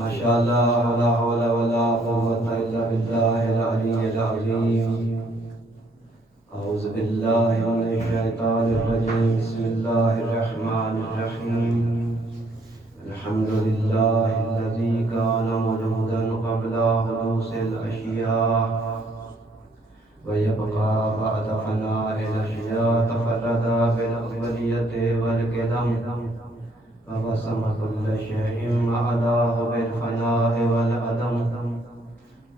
ماشاءاللہ لا حول ولا قوة الا باللہ العلی العظیم اعوذ باللہ من الشیطان الرجیم بسم اللہ الرحمن الرحیم الحمد للہ الذی کان موجودا قبل حدوث الاشیاء ویبقى بعد فناء الاشیاء تفرد بالاولیت والقدم فبصم كل شيء أعلاه بالفناء والعدم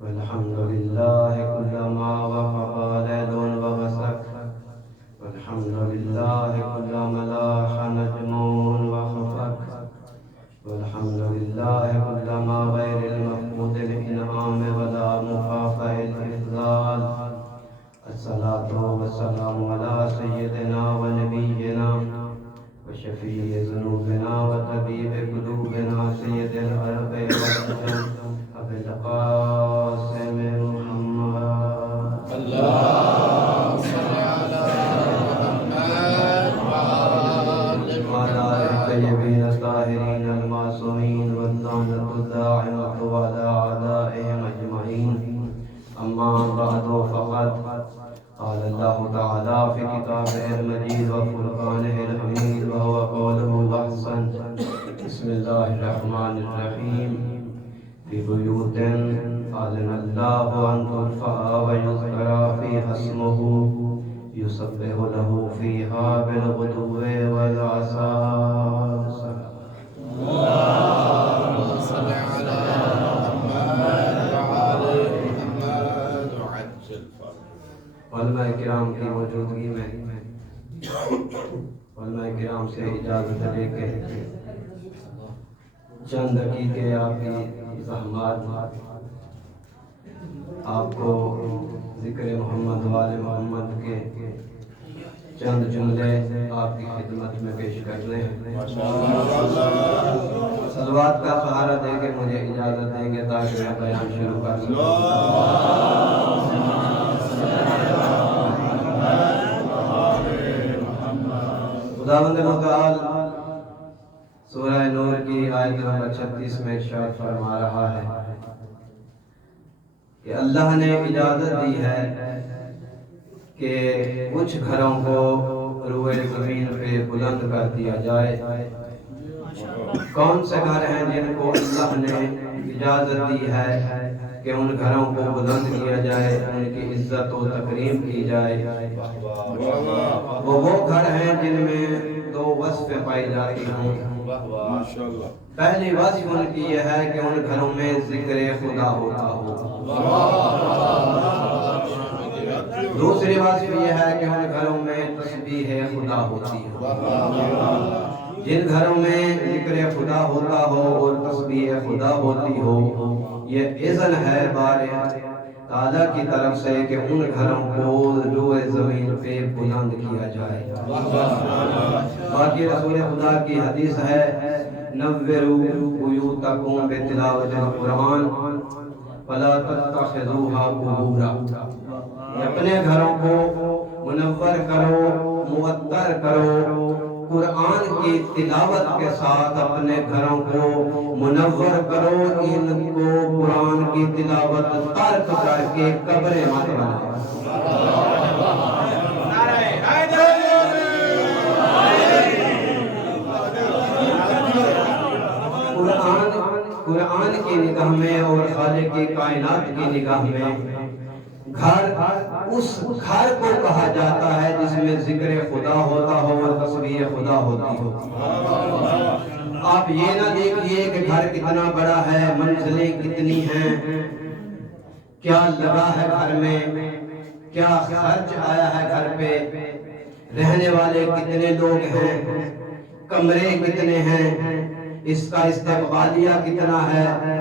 والحمد لله كلما وقف ليل ومسك والحمد لله كلما لاح نجم وخفق والحمد لله كلما غير المفقود الإنعام ولا مكافأ الإفضال الصلاة والسلام على سيدنا ونبينا وشفيع ذنوبنا وطبيب قلوبنا سيد العرب والعجم أبي القاسم محمد اللهم صل على محمد وعلى آل الطيبين الطاهرين المعصومين واللعنة الدائمة على أعدائهم أجمعين أما بعد فقد قال الله تعالى في كتابه المجيد وفرقانه الحميد وهو قوله الأحسن بسم الله الرحمن الرحيم في بيوت أذن الله أن ترفع ويذكر فيها اسمه يسبح له فيها بالغدو والعشال اللهم صل على محمد وعلى محمد وعجل فرجه علماء کرام کی موجودگی میں علماء کرام سے اجازت لے کے چند دقیقے آپ کی زحمات آپ کو ذکر محمد وآل محمد کے چند جملے آپ کی خدمت میں پیش کرنے ہیں صلوات کا سہارا دے کے مجھے اجازت دیں گے تاکہ میں بیان شروع کر سکوں خداوند متعال سورہ نور کی آیت نمبر 36 میں ارشاد فرما رہا ہے کہ اللہ نے اجازت دی ہے کہ کچھ گھروں کو روئے زمین پہ بلند کر دیا جائے. کون سے گھر ہیں جن کو اللہ نے اجازت دی ہے کہ ان گھروں کو بلند کیا جائے, ان کی عزت و تکریم کی جائے؟ وہ گھر ہیں جن میں دو وصف پائی جاتی ہوں. پہلی وصف ان کی یہ ہے کہ ان گھروں میں ذکر خدا ہوتا ہو. دوسری وصف یہ ہے کہ ان گھروں میں تسبیح خدا ہوتی ہے. جن گھروں میں ذکر خدا ہوتا ہو اور تسبیح خدا ہوتی ہو, یہ اذن ہے بارے تعالیٰ کی طرف سے کہ ان گھروں کو روئے زمین پہ بلند کیا جائے. باقی رسول خدا کی حدیث ہے, نوّروا بیوتکم بتلاوت القرآن ولا تتخذوها قبورا. اپنے گھروں کو منور کرو, معطر کرو, قرآن کی تلاوت کے ساتھ اپنے گھروں کو منور کرو. ان کو قرآن کی تلاوت ترک کر کے قبریں مت بناؤ. قرآن کی نگاہ میں اور خالق کی کائنات کی نگاہ میں گھر اس گھر کو کہا جاتا ہے جس میں ذکر خدا ہوتا ہو اور تسبیح خدا ہوتی ہو. آپ یہ نہ دیکھیے کہ گھر کتنا بڑا ہے, منزلیں کتنی ہیں, کیا لگا ہے گھر میں, کیا خرچ آیا ہے گھر پہ, رہنے والے کتنے لوگ ہیں, کمرے کتنے ہیں, اس کا استقبالیہ کتنا ہے,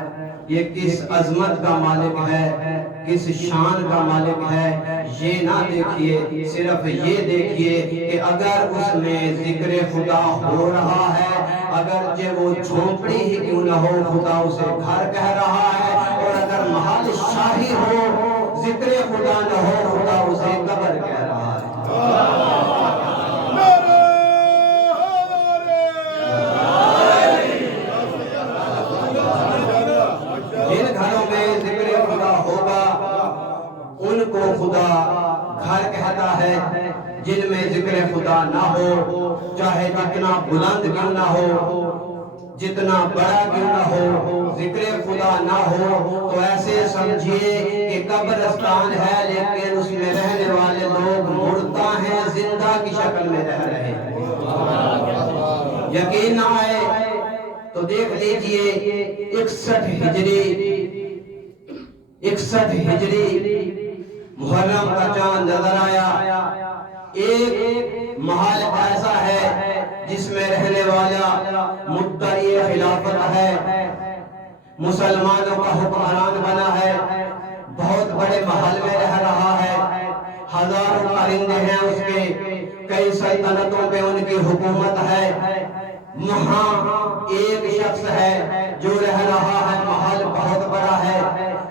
یہ کس عظمت کا مالک ہے, کس شان کا مالک ہے. یہ نہ دیکھیے, صرف یہ دیکھیے کہ اگر اس میں ذکر خدا ہو رہا ہے, اگرچہ وہ جھونپڑی ہی کیوں نہ ہو, خدا اسے گھر کہہ رہا ہے. اور اگر محل شاہی ہو, ذکر خدا نہ ہو, خدا اسے قبر کہہ رہا ہے. خدا گھر کہتا ہے جن میں ذکر خدا نہ ہو، چاہے جتنا بلند کیوں نہ ہو، جتنا بڑا کیوں نہ ہو، ذکر خدا نہ ہو تو ایسے سمجھیے کہ قبرستان ہے لیکن اس میں رہنے والے لوگ مردہ ہیں، زندہ کی شکل میں رہ رہے ہیں۔ یقین نہ آئے تو دیکھ لیجئے 61 ہجری محرم کا چاند نظر آیا۔ ایک محل ایسا ہے جس میں رہنے والا مدعی خلافت ہے، مسلمانوں کا حکمران بنا ہے، بہت بڑے محل میں رہ رہا ہے، ہزاروں پرندے ہیں اس کے، کئی سلطنتوں پہ ان کی حکومت ہے۔ وہاں ایک شخص ہے جو رہ رہا ہے، محل بہت بڑا ہے،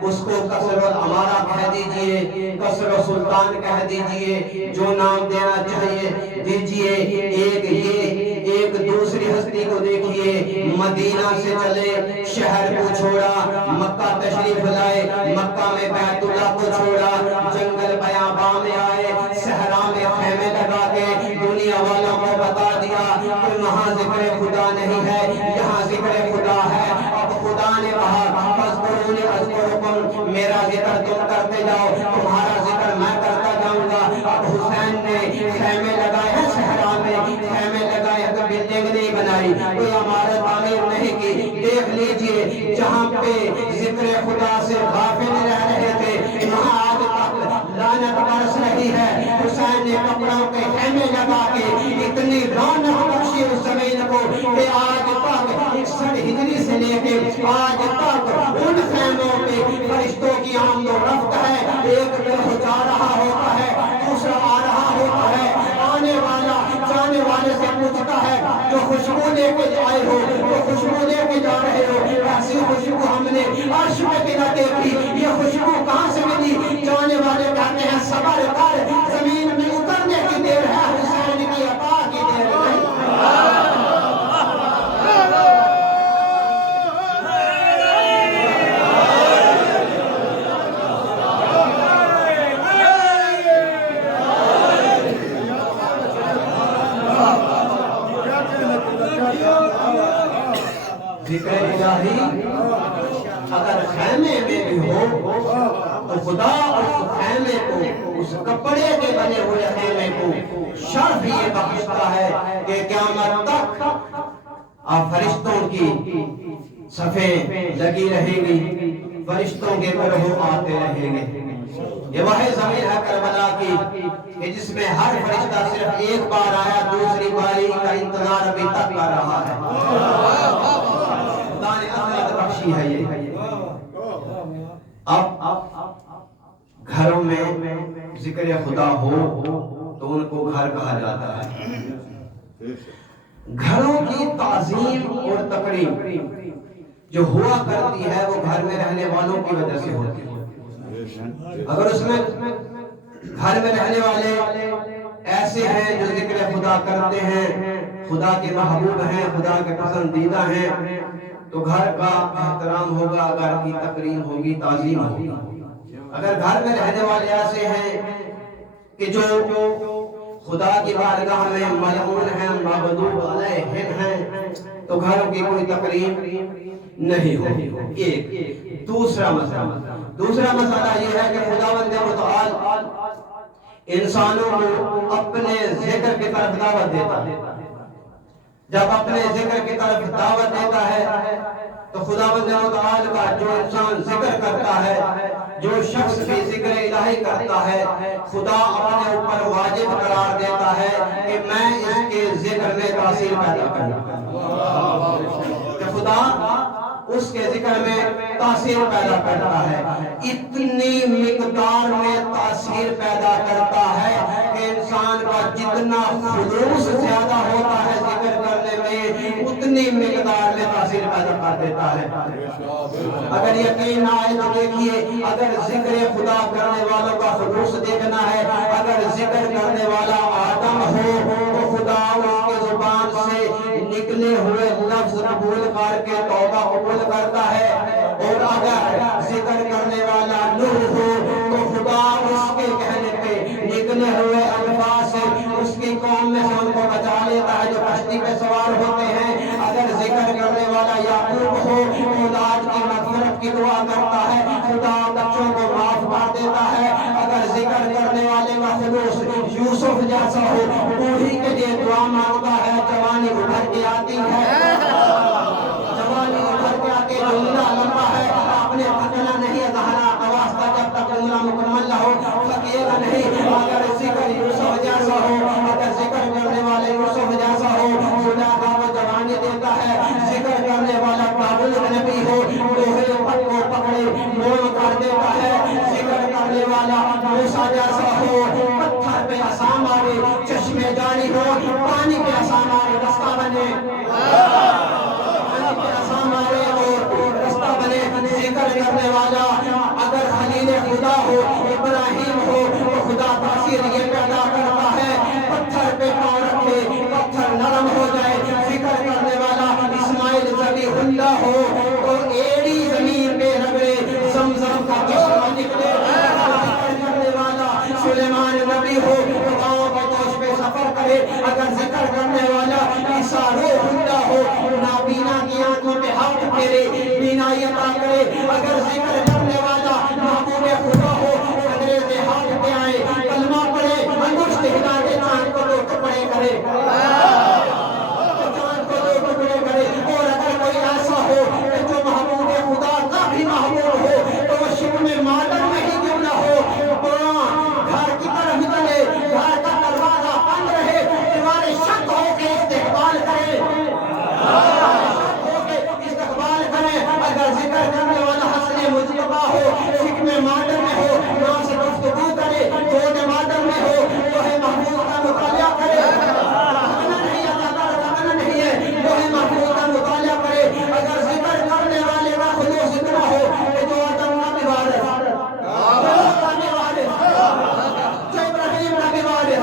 اس کو قصر الامارہ کہہ دیجئے، قصر سلطان کہہ دیجئے، جو نام دینا چاہیے دیجئے۔ ایک یہ ایک دوسری ہستی کو دیکھیے، مدینہ سے چلے، شہر کو چھوڑا، مکہ تشریف لائے، مکہ میں بیت اللہ کو چھوڑا، جنگل بیاباں میں آئے، صحرا میں خیمے لگا کے دنیا والوں کو بتا دیا کہ وہاں ذکر خدا نہیں ہے، یہاں ذکر خدا ہے۔ اب خدا نے کہا فاذکرونی اذکرکم، میرا ذکر تم کرتے جاؤ، تمہارا ذکر میں کرتا جاؤں گا۔ اب حسین نے خیمے لگائے صحرا میں، خیمے لگائے، بلڈنگ نہیں بنائی، کوئی عمارت تعمیر نہیں کی۔ دیکھ لیجئے جہاں پہ ذکر خدا سے غافل رہ رہے تھے، وہاں آج تک لعنت برس رہی ہے۔ حسین نے کپڑوں کے خیمے لگا کے اتنی رونق بخشی اس زمین کو کہ آج تک 61 ہجری سے لے کے آج تک ان خیموں پہ فرشتوں کی آمد و رفت ہے۔ ایک گروہ جا رہا ہوتا ہے، دوسرا آ رہا ہوتا ہے، آنے والا جانے والے سے پوچھتا ہے جو خوشبو لے کے آئے ہو، جو خوشبو لے کے جا رہے ہو، ایسی خوشبو ہم نے عرش پہ بھی نہ دیکھی، یہ خوشبو کہاں سے ملی؟ جانے والے کہتے ہیں صبر کر، زمین میں اترنے کی دیر ہے، حسین کی عطا کی دیر نہیں۔ ذکر الہی اگر خیمے میں بھی ہو تو خدا اس خیمے کو، اس کپڑے کے بنے ہوئے خیمے کو شرف یہ بخشتا ہے کہ قیامت تک اب فرشتوں کی صفیں لگی رہیں گی، فرشتوں کے گروہ آتے رہیں گے۔ یہ وہی زمین ہے کربلا کی کہ جس میں ہر فرشتہ صرف ایک بار آیا، دوسری باری کا انتظار ابھی تک کر رہا ہے۔ خدا نے عظمت بخشی ہے یہ۔ اب گھروں میں ذکر خدا ہو تو ان کو گھر کہا جاتا ہے۔ گھروں کی تعظیم اور تقریب جو ہوا کرتی ہے وہ گھر میں رہنے والوں کی وجہ سے ہوتی ہے۔ اگر اس میں گھر میں رہنے والے ایسے ہیں جو ذکر خدا کرتے ہیں، خدا کے محبوب ہیں، خدا کے پسندیدہ ہیں، تو گھر کا احترام ہوگا، گھر کی تقریم ہوگی، تعظیم ہوگی۔ اگر گھر میں رہنے والے ایسے ہیں کہ جو خدا کی بارگاہ میں ملعون ہیں، مغضوب علیہم ہیں، تو گھروں کی کوئی تقریم نہیں ہوگی۔ ایک دوسرا مسئلہ یہ ہے کہ خداوند متعال انسانوں کو اپنے ذکر کی طرف دعوت دیتا ہے۔ جب اپنے ذکر کی طرف دعوت دیتا ہے تو خداوند متعال کا جو انسان ذکر کرتا ہے، جو شخص بھی ذکر الہی کرتا ہے، خدا اپنے اوپر واجب قرار دیتا ہے کہ میں اس کے ذکر میں تاثیر پیدا کروں، کہ خدا اس کے ذکر میں تاثیر پیدا کرتا ہے۔ اتنی مقدار میں تاثیر پیدا کرتا ہے کہ انسان کا جتنا خلوص زیادہ ہوتا ہے ذکر کرنے میں، اتنی مقدار میں تاثیر پیدا کر دیتا ہے۔ اگر یقین نہ آئے تو دیکھیے، اگر ذکر خدا کرنے والوں کا خلوص دیکھنا ہے، اگر ذکر کرنے والا آدم ہو تو خدا اس کے زبان سے نکلے ہوئے لفظ قبول کر کے توبہ قبول کرتا ہے، اور اگر ذکر کرنے والا نوح ہو تو خدا اس کے کی دعا کرتا ہے خدا بچوں کو معاف کر دیتا ہے. اگر ذکر کرنے والے کا خلوص یوسف جیسا ہو, بوڑھی کے لیے دعا مانگتا ہے, جوانی ابھر کے آتی ہے, جوانی ابھر کے آتی ہے, عمرہ لمبا ہے, آپ نے پکڑنا نہیں ہے زہرا کا واسطہ, جب تک عمرہ مکمل نہ ہو تھکیے گا نہیں. اگر ذکر یوسف جیسا ہو, اگر ذکر کرنے والے یوسف جیسا ہو, خدا کا وہ جوانی دیتا ہے. ذکر کرنے والا قابل نبی ہو, لوہے کو پکڑے موم کر دیتا ہے. ذکر کرنے والا موسیٰ جیسا ہو, پتھر پہ عصا مارے چشمے جاری ہو, پانی پہ عصا مارے رستہ بنے, پانی پہ عصا مارے اور رستہ بنے. ذکر کرنے والا اگر خلیل خدا ہو, ابراہیم ہو, تو خدا تاثیر یہ پیدا کرتا ہے پتھر پہ پاؤں رکھے پتھر نرم ہو جائے. ذکر کرنے والا اسماعیل ذبیح اللہ ہو تو ایڑی زمین پہ رگڑے زمزم کا چشمہ نکلے. ذکر کرنے والا سلیمان نبی ہو تو پاؤں کے دوش پہ سفر کرے. اگر ذکر کرنے والا عیسیٰ روح اللہ ہو, نابینا کی آنکھوں پہ ہاتھ پھیرے بینائی عطا کرے. اگر ذکر کرنے والا محبوب خدا ہو, انگریز ہاتھ پہ آئے کلمہ پڑھے انگشت ہلا کے چاند کو دو ٹکڑے کرے, چاند کو دو ٹکڑے کرے. اور اگر کوئی ایسا ہو جو محبوب خدا کا بھی محبوب ہو تو وہ شب میں مادر میں ہی کیوں نہ ہو, گھر کی طرف چلے, گھر کا دروازہ بند رہے, دیواریں شک ہو کے استقبال کرے, استقبال کرے. اگر ذکر کرنے والا حسن مجتبیٰ ہو, شک میں مادر میں ہو, نام سے گفتگو کرے, جود مادر میں ہو, جو ہے محبوب کا مطالعہ کرے. تھکنا نہیں ہے, تھکنا نہیں ہے, جو ہے محبوب کا مطالعہ کرے. اگر ذکر کرنے والے کا خلوص اتنا ہو کہ جو آدم کا بھی وارث, کا بھی وارث, جو ابراہیم کا بھی وارث,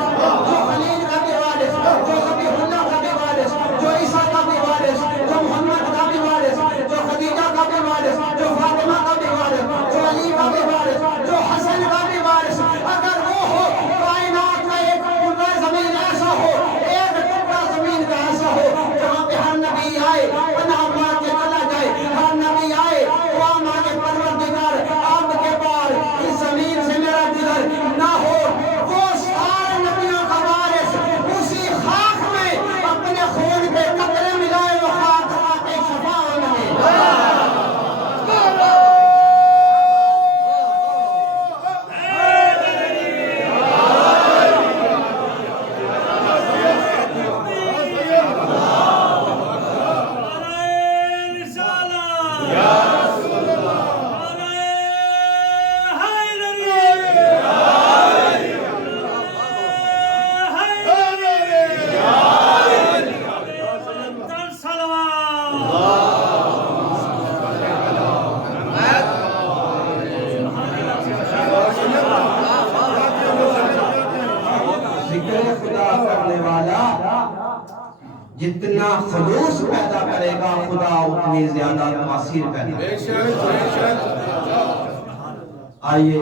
جو خلیل کا بھی وارث, جو ذبیح اللہ کا بھی وارث, جو عیسیٰ کا بھی وارث, جو محمد کا بھی وارث, جو خدیجہ کا بھی وارث, جو فاطمہ کا بھی وارث, جو علی کا بھی وارث, جو حسن کا بھی وارث. اگر وہ ہو, کائنات کا ایک ٹکڑا زمین ایسا ہو, ایک ٹکڑا زمین کا ایسا ہو جہاں پہ ہر نبی آئے پناہ مانگ کے چلا جائے, ہر نبی آئے دعا مانگے پروردگار آپ کے پار اس زمین سے میرا گزر نہ ہو, وہ سارے نبیوں کا وارث اسی خاک میں اپنے خون کے قطرے ملائے, وہ خاک خاک شفاعت میں. جتنا خلوص پیدا کرے گا خدا اتنی زیادہ تاثیر پیدا کرے گا. آئیے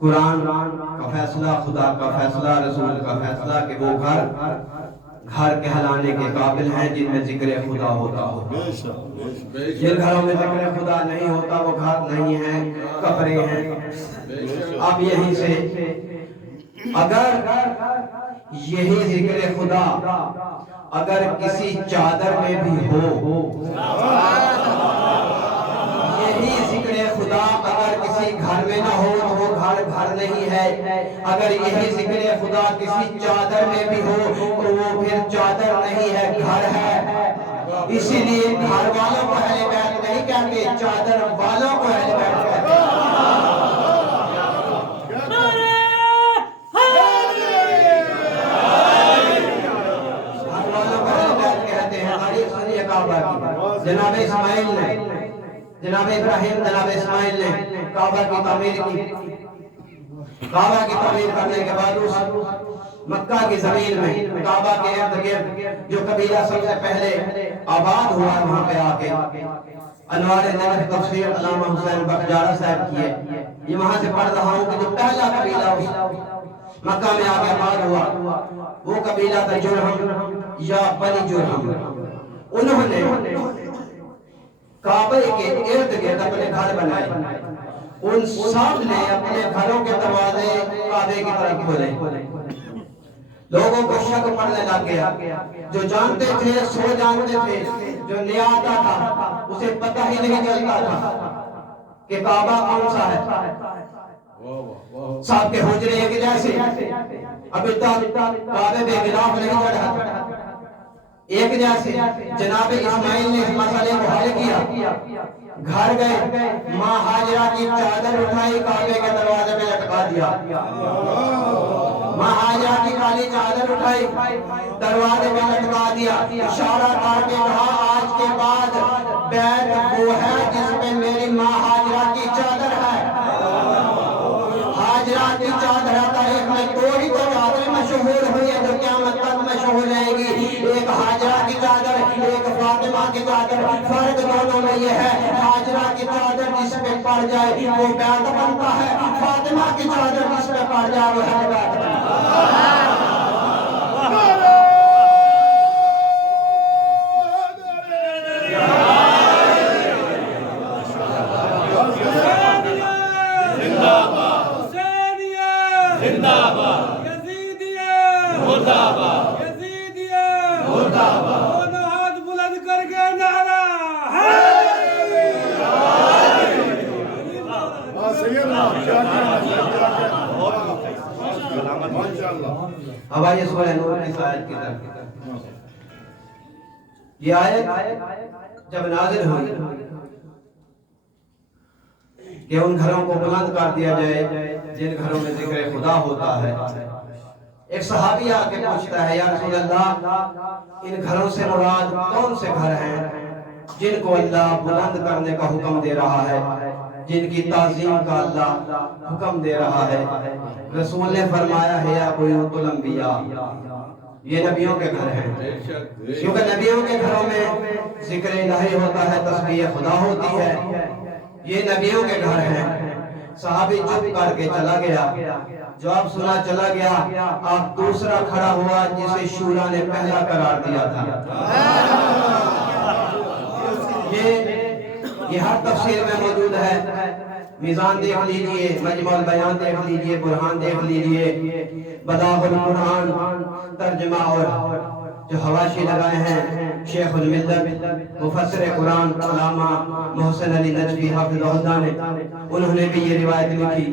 قرآن کا فیصلہ, خدا کا فیصلہ, رسول کا فیصلہ کہ وہ گھر کہلانے کے قابل ہیں جن میں ذکر خدا ہوتا ہو. جن گھروں میں ذکر خدا نہیں ہوتا وہ گھر نہیں ہیں, قبریں ہیں. اب یہیں سے اگر یہی ذکر خدا اگر کسی چادر میں بھی ہو, یہی ذکر خدا اگر کسی گھر میں نہ ہو تو وہ گھر نہیں ہے. اگر یہی ذکر خدا کسی چادر میں بھی ہو تو وہ پھر چادر نہیں ہے, گھر ہے. اسی لیے گھر والوں کو اہل بیت نہیں کہتے, چادر والوں کو اہل بیت کہتے ہیں. جناب اسماعیل نے, جناب ابراہیم, جناب اسماعیل نے کعبہ کی تعمیر کی. کعبہ کی تعمیر کرنے کے بعد اس مکہ کی زمین میں کعبہ کے ارد گرد جو قبیلہ سب سے پہلے آباد ہوا وہاں پہ آ کے انوار نجف تفسیر علامہ حسین بخجارہ صاحب کی ہے. یہ وہاں سے پڑھ رہا ہوں کہ جو پہلا قبیلہ اس مکہ میں آ کے آباد ہوا وہ قبیلہ تھا جرہم یا بنی جرہم. انہوں نے کعبے کے ارد گرد اپنے گھر بنائے، ان سب نے اپنے گھروں کے دروازے کعبے کی طرف کھولے۔ لوگوں کو شک پڑنے لگ گیا، جو جانتے تھے سو جانتے تھے، جو نیا آتا تھا اسے پتہ ہی نہیں چلتا تھا کہ کعبہ کون سا ہے۔ صاحب کے حجرے ایک جیسے، ابھی تک کعبے بے خلاف نہیں چڑھا، ایک جیسے۔ جناب اسماعیل نے اس مسئلے کو حل کیا، گھر گئے، ماں ہاجرہ کی چادر اٹھائی، کعبے کے دروازے پہ لٹکا دیا۔ ماں ہاجرہ کی کالی چادر اٹھائی، دروازے پہ لٹکا دیا، اشارہ کر کے کہا آج کے بعد بیت وہ ہے جس پہ میری ماں ہاجرہ کی چادر ہے۔ ہاجرہ کی چادر تاریخ میں دو ہی تو چادریں مشہور ہوئی ہیں جو قیامت تک مشہور رہیں گی، ایک ہاجرہ کی چادر، ایک فاطمہ کی چادر۔ فرق دونوں میں یہ ہے، ہاجرہ کی چادر جس پہ پڑ جائے وہ بیت بنتا ہے، فاطمہ کی چادر جس پہ پڑ جائے وہ ہے بیت بنتا ہے۔ اب آئیے سورہ نور کی آیت کی طرف۔ یہ آیت جب نازل ہوئی کہ ان گھروں کو بلند کر دیا جائے جن گھروں میں ذکر خدا ہوتا ہے، ایک صحابی آ کے پوچھتا ہے یا رسول اللہ ان گھروں سے مراد کون سے گھر ہیں جن کو اللہ بلند کرنے کا حکم دے رہا ہے، جن کی تعظیم کا اللہ حکم دے رہا ہے؟ رسول نے فرمایا ہے یا بیوت الانبیاء، یہ نبیوں کے گھر ہیں، کیونکہ نبیوں کے گھروں میں ذکر الہی ہوتا ہے، تسبیح خدا ہوتی ہے، یہ نبیوں کے گھر ہیں۔ صحابی چپ کر کے چلا گیا، جواب سنا چلا گیا۔ آپ دوسرا کھڑا ہوا جسے شورا نے پہلا قرار دیا تھا۔ یہ ہر تفسیر میں موجود ہے، میزان دیکھ لیجئے، مجمع البیان دیکھ لیجئے، برہان دیکھ لیجئے، بداغ القرآن ترجمہ اور جو حواشی لگائے ہیں شیخ الملت مفسر قرآن علامہ محسن علی نجفی حافظ اللہ نے، انہوں نے بھی یہ روایت لکھی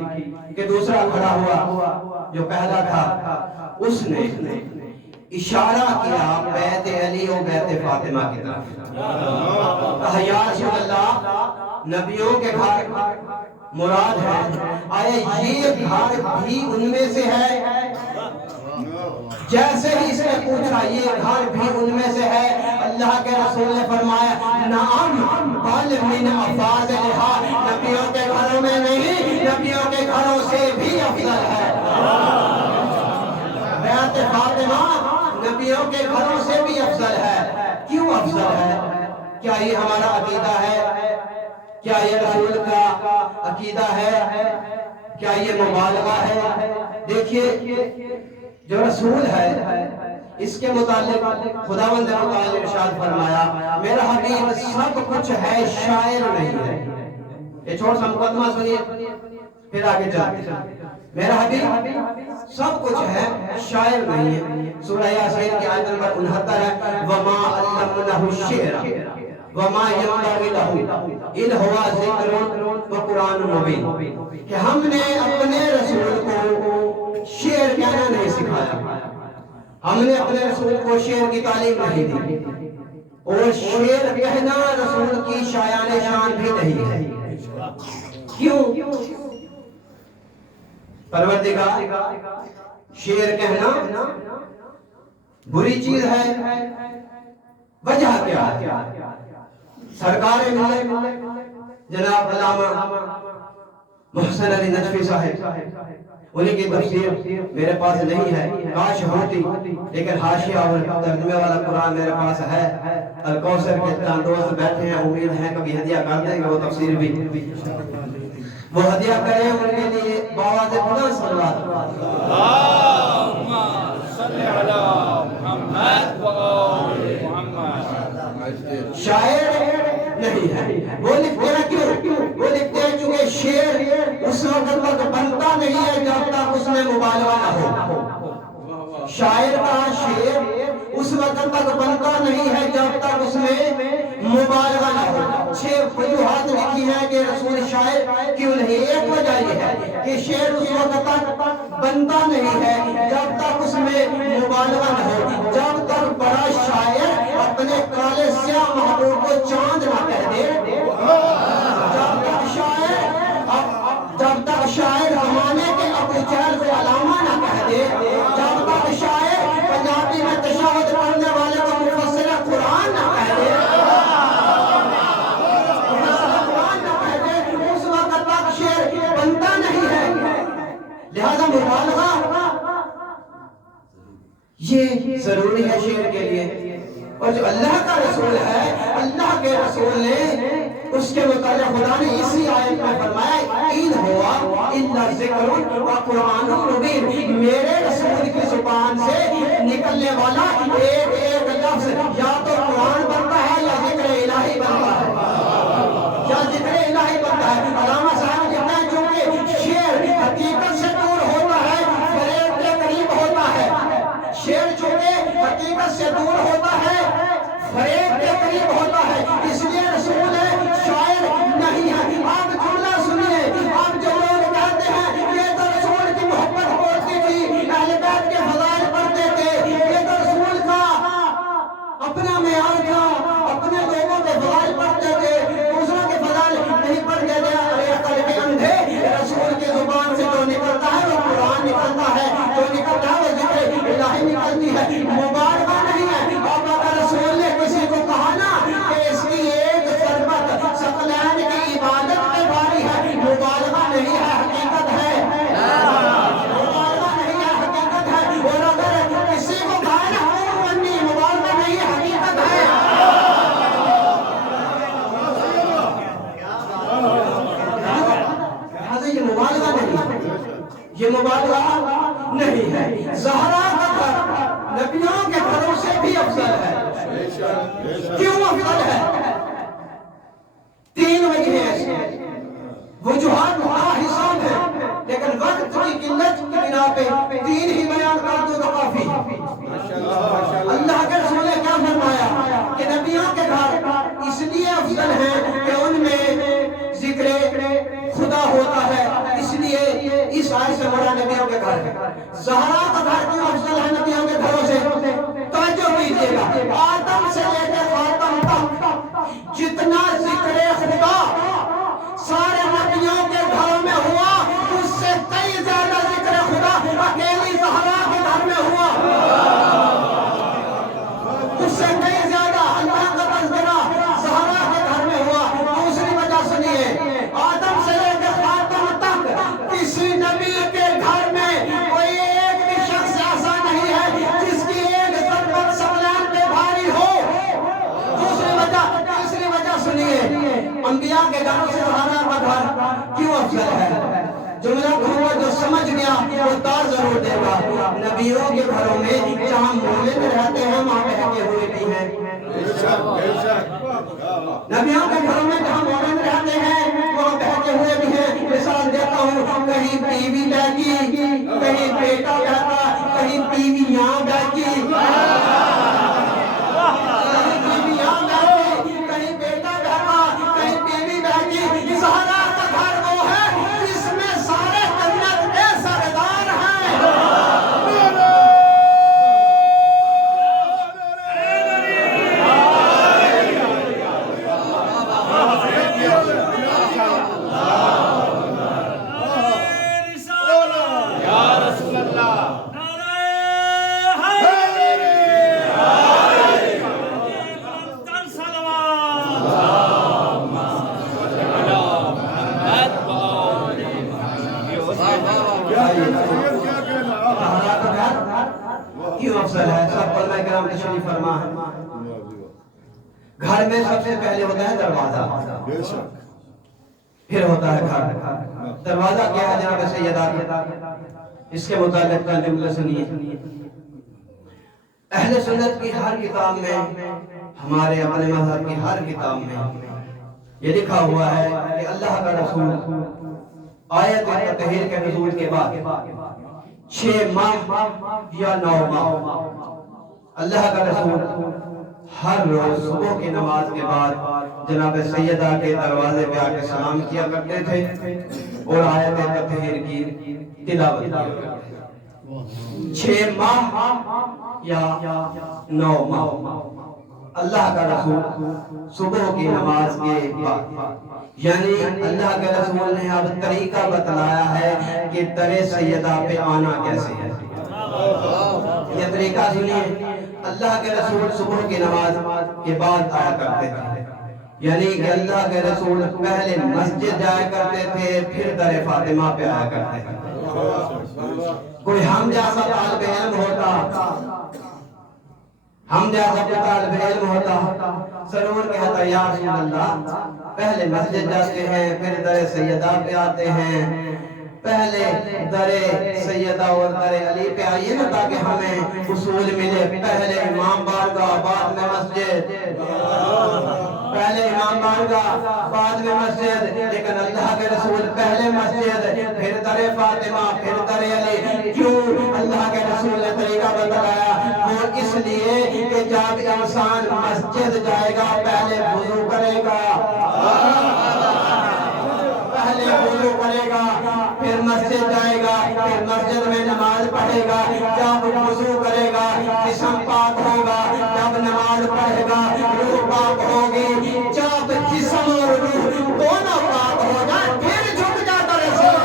کہ دوسرا کھڑا ہوا جو پہلا تھا اس نے اشارہ کیا بیت علی و بیت فاطمہ کی طرف، کہا یا رسول اللہ نبیوں کے گھر مراد ہے، آیا یہ گھر بھی ان میں سے ہے؟ جیسے ہی اس نے پوچھا یہ گھر بھی ان میں سے ہے، اللہ کے رسول نے فرمایا نعم بل من افاضلھا، نبیوں کے گھروں میں نہیں، نبیوں کے گھروں سے بھی افضل ہے۔ بیت فاطمہ نبیوں کے گھروں سے بھی افضل ہے۔ کیوں افضل ہے؟ کیا یہ ہمارا عقیدہ ہے؟ کیا یہ رسول کا عقیدہ ہے؟ کیا یہ مبالغہ ہے؟ دیکھیے جو رسول ہے اس کے متعلق خداوند تعالی نے ارشاد فرمایا میرا حبیب سب کچھ ہے شاعر نہیں ہے۔ یہ چھوڑ سا مقدمہ سنیے پھر آگے چلتے ہیں۔ میرا حبیب سب کچھ ہے شاعر نہیں ہے۔ سورہ یاسین کی آیت نمبر 69 ہے وما علمنہ الشعر وما ينبغي له ان هو ذکر و قرآن مبین، کہ ہم نے اپنے رسول کو شعر کہنا نہیں سکھایا، ہم نے اپنے رسول کو شعر کی تعلیم نہیں دی، اور شعر کہنا رسول کی شایان شان بھی نہیں ہے۔ کیوں؟ پروردگار شعر کہنا بری چیز ہے، وجہ کیا ہے؟ سرکار ملت جناب علامہ محسن علی نجفی صاحب انہیں کی تفسیر میرے پاس نہیں ہے، کاش ہوتی، لیکن حاشیہ اور ترجمے والا قرآن میرے پاس ہے۔ الکوثر کے چند دوست بیٹھے ہیں، امید ہے کبھی ہدیہ کر دیں گے وہ تفسیر بھی، وہ ہدیہ کریں ان کے لیے بآواز بلند صلوات۔ اللہم صل علی محمد و آل محمد۔ شاعر نہیں ہے. وہ لکھتے ہیں کیوں؟ وہ لکھتے ہیں چونکہ شعر اس وقت تک بنتا نہیں ہے جب تک اس میں مبالغہ نہ ہو. شاعر کا شعر اس وقت تک بنتا نہیں ہے جب تک اس میں مبالغہ نہ ہو. 6 وجوہات لکھی ہیں کہ رسول شاعر کیوں نہیں. ایک وجہ یہ ہے کہ شعر اس وقت تک بنتا نہیں ہے جب تک اس میں مبالغہ نہ ہو. جب تک بڑا شاعر اپنے کالے سیاہ محبوب کو چاند نہ کہہ دے، جب تک شاعر زمانے کے ابو جہل کو علامہ نہ کہہ دے، جب تک شاعر پنجابی میں تشہد پڑھنے والے کو مفسر قرآن نہ کہہ دے، اس وقت تک شعر بنتا نہیں ہے. لہذا مبالغہ یہ ضروری ہے شعر کے لیے. اور جو اللہ کا رسول ہے، اللہ کے رسول نے اس کے متعلق خدا نے اسی آیت میں فرمایا ان ہوا الا ذکر و قرآن مبین. میرے رسول کی زبان سے نکلنے والا ایک ایک لفظ یا تو قرآن بنتا ہے یا ذکر الہی بنتا ہے، یا ذکر الہی بنتا ہے. علامہ صاحب کہتے ہیں چونکہ شعر حقیقت سے دور ہوتا ہے، فریب کے قریب ہوتا ہے. شعر چونکہ حقیقت سے دور ہوتا ہے، فریب کے قریب ہوتا ہے، اس لیے رسول شاعر نہیں ہے. آپ جملہ سنیے، آپ جو لوگ کہتے ہیں یہ تو رسول کی محبت ہوتی تھی، اہل بیت کے فضائل پڑھتے تھے، یہ تو رسول کا اپنا معیار تھا، اپنے لوگوں کے فضائل پڑھتے تھے، دوسروں کے فضائل نہیں پڑھتے تھے. ارے عقل کے اندھے، رسول کی زبان سے جو نکلتا ہے وہ قرآن نکلتا ہے، جو نکلتا ہے وہ ذکر الہی نکلتی ہے. مبالغہ نہیں ہے. آپ اگر رسول نے کسی کو کہا نا کہ اس کی ایک ضربت ثقلین کی عبادت پہ بھاری ہے، مبالغہ نہیں ہے، حقیقت ہے. مبالغہ نہیں ہے، حقیقت ہے. اور اگر کسی کو کہا نا مبالغہ نہیں ہے، حقیقت ہے. یہ مبالغہ نہیں، یہ مبالغہ نہیں ہے. زہرا کا گھر نبیوں کے گھروں سے بھی افضل ہے. کیوں افضل ہے؟ 3 وجہ ہیں. وجوہات حساب ہے، لیکن وقت کی قلت کی بنا پہ 3 ہی بیان کر دو تو کافی. اللہ کے رسول نے کیا فرمایا کہ نبیوں کے گھر اس لیے افضل ہیں کہ ان میں ذکر خدا ہوتا ہے، اس لیے اس آیت سے مراد نبیوں کے گھر ہے. زہرا کا گھر کیوں افضل ہے نبیوں کے گھروں سے؟ توجہ کیجیے گا. آدم سے لے کے خاتم تک جتنا ذکر خدا سارے نبیوں کے گھروں میں ہوا، اس سے کئی زیادہ ذکر خدا اکیلی زہرا کے گھر میں ہوا. اس سے کئی زیادہ اللہ کا تذکرہ زہرا کے گھر میں ہوا. دوسری وجہ سنیے، آدم سے لے کے خاتم تک کسی نبی کے گھر میں کوئی ایک بھی شخص ایسا نہیں ہے جس کی ایک ضربت ثقلین پہ بھاری ہو. تیسری وجہ سنیے، انبیاء کے گھروں سے زہرا کا گھر کیوں افضل ہے؟ جملہ کہوں جو سمجھ گیا وہ تار ضرور دے گا. نبیوں کے گھروں میں جہاں مومن رہتے ہیں وہاں بہکے ہوئے بھی ہیں. نبیوں کے گھروں میں جہاں مومن رہتے ہیں وہاں بہکے ہوئے بھی ہیں. مثال دیتا ہوں، کہیں بیوی بہکی، کہیں بیٹا بہکا، کہیں بیویاں بہکی، کہیں بیٹا بہکا، کہیں بیوی بہکی. زہرا کا گھر وہ ہے جس میں سارے جنت کے سردار ہیں. کیوں افضل ہے؟ سب علماء کرام تشریف فرما ہے. گھر میں سب سے پہلے ہوتا ہے دروازہ، پھر ہوتا ہے گھر. دروازہ کیا ہے جناب سیدات؟ اس کے متعلق کا جملہ سنیے. اہل سنت کی ہر کتاب میں، ہمارے اپنے مذہب کی ہر کتاب میں یہ لکھا ہوا ہے کہ اللہ کا رسول آیت تطہیر کے نزول کے بعد 6 ماہ یا 9 ماہ اللہ کا رسول ہر روز صبح کی نماز کے بعد جناب سیدہ کے دروازے پہ آ کے سلام کیا کرتے تھے اور آیت تطہیر کی تلاوت کیا کرتے تھے. 6 ماہ یا 9 ماہ اللہ کا رسول صبح کی نماز کے بعد، یعنی اللہ کے رسول نے اب طریقہ بتلایا ہے کہ در سیدہ پہ آنا کیسے ہے. یہ طریقہ سنیے، اللہ کے رسول صبح کی نماز کے بعد آیا کرتے تھے، یعنی کہ اللہ کے رسول پہلے مسجد جایا کرتے تھے پھر در فاطمہ پہ آیا کرتے تھے. کوئی ہم جیسا طالب علم ہوتا ضرور کہتا یا رسول اللہ پہلے مسجد جاتے ہیں پھر در سیدہ پہ آتے ہیں، پہلے در سیدہ اور در علی پہ آئیے نا تاکہ ہمیں اصول ملے. پہلے امام بارگاہ بعد میں مسجد، پہلے امام بارگاہ بعد میں مسجد، لیکن اللہ کے رسول پہلے مسجد پھر در فاطمہ پھر در علی. کیوں اللہ کے رسول نے طریقہ بتلایا؟ وہ اس لیے کہ جب انسان مسجد جائے گا پہلے وضو کرے گا، پھر مسجد جائے گا، پھر مسجد میں نماز پڑھے گا. جب وضو کرے گا جسم پاک ہوگا، جب نماز پڑھے گا روح پاک ہوگی. جب جسم اور روح دونوں پاک ہوگا پھر جھک جاتا رسول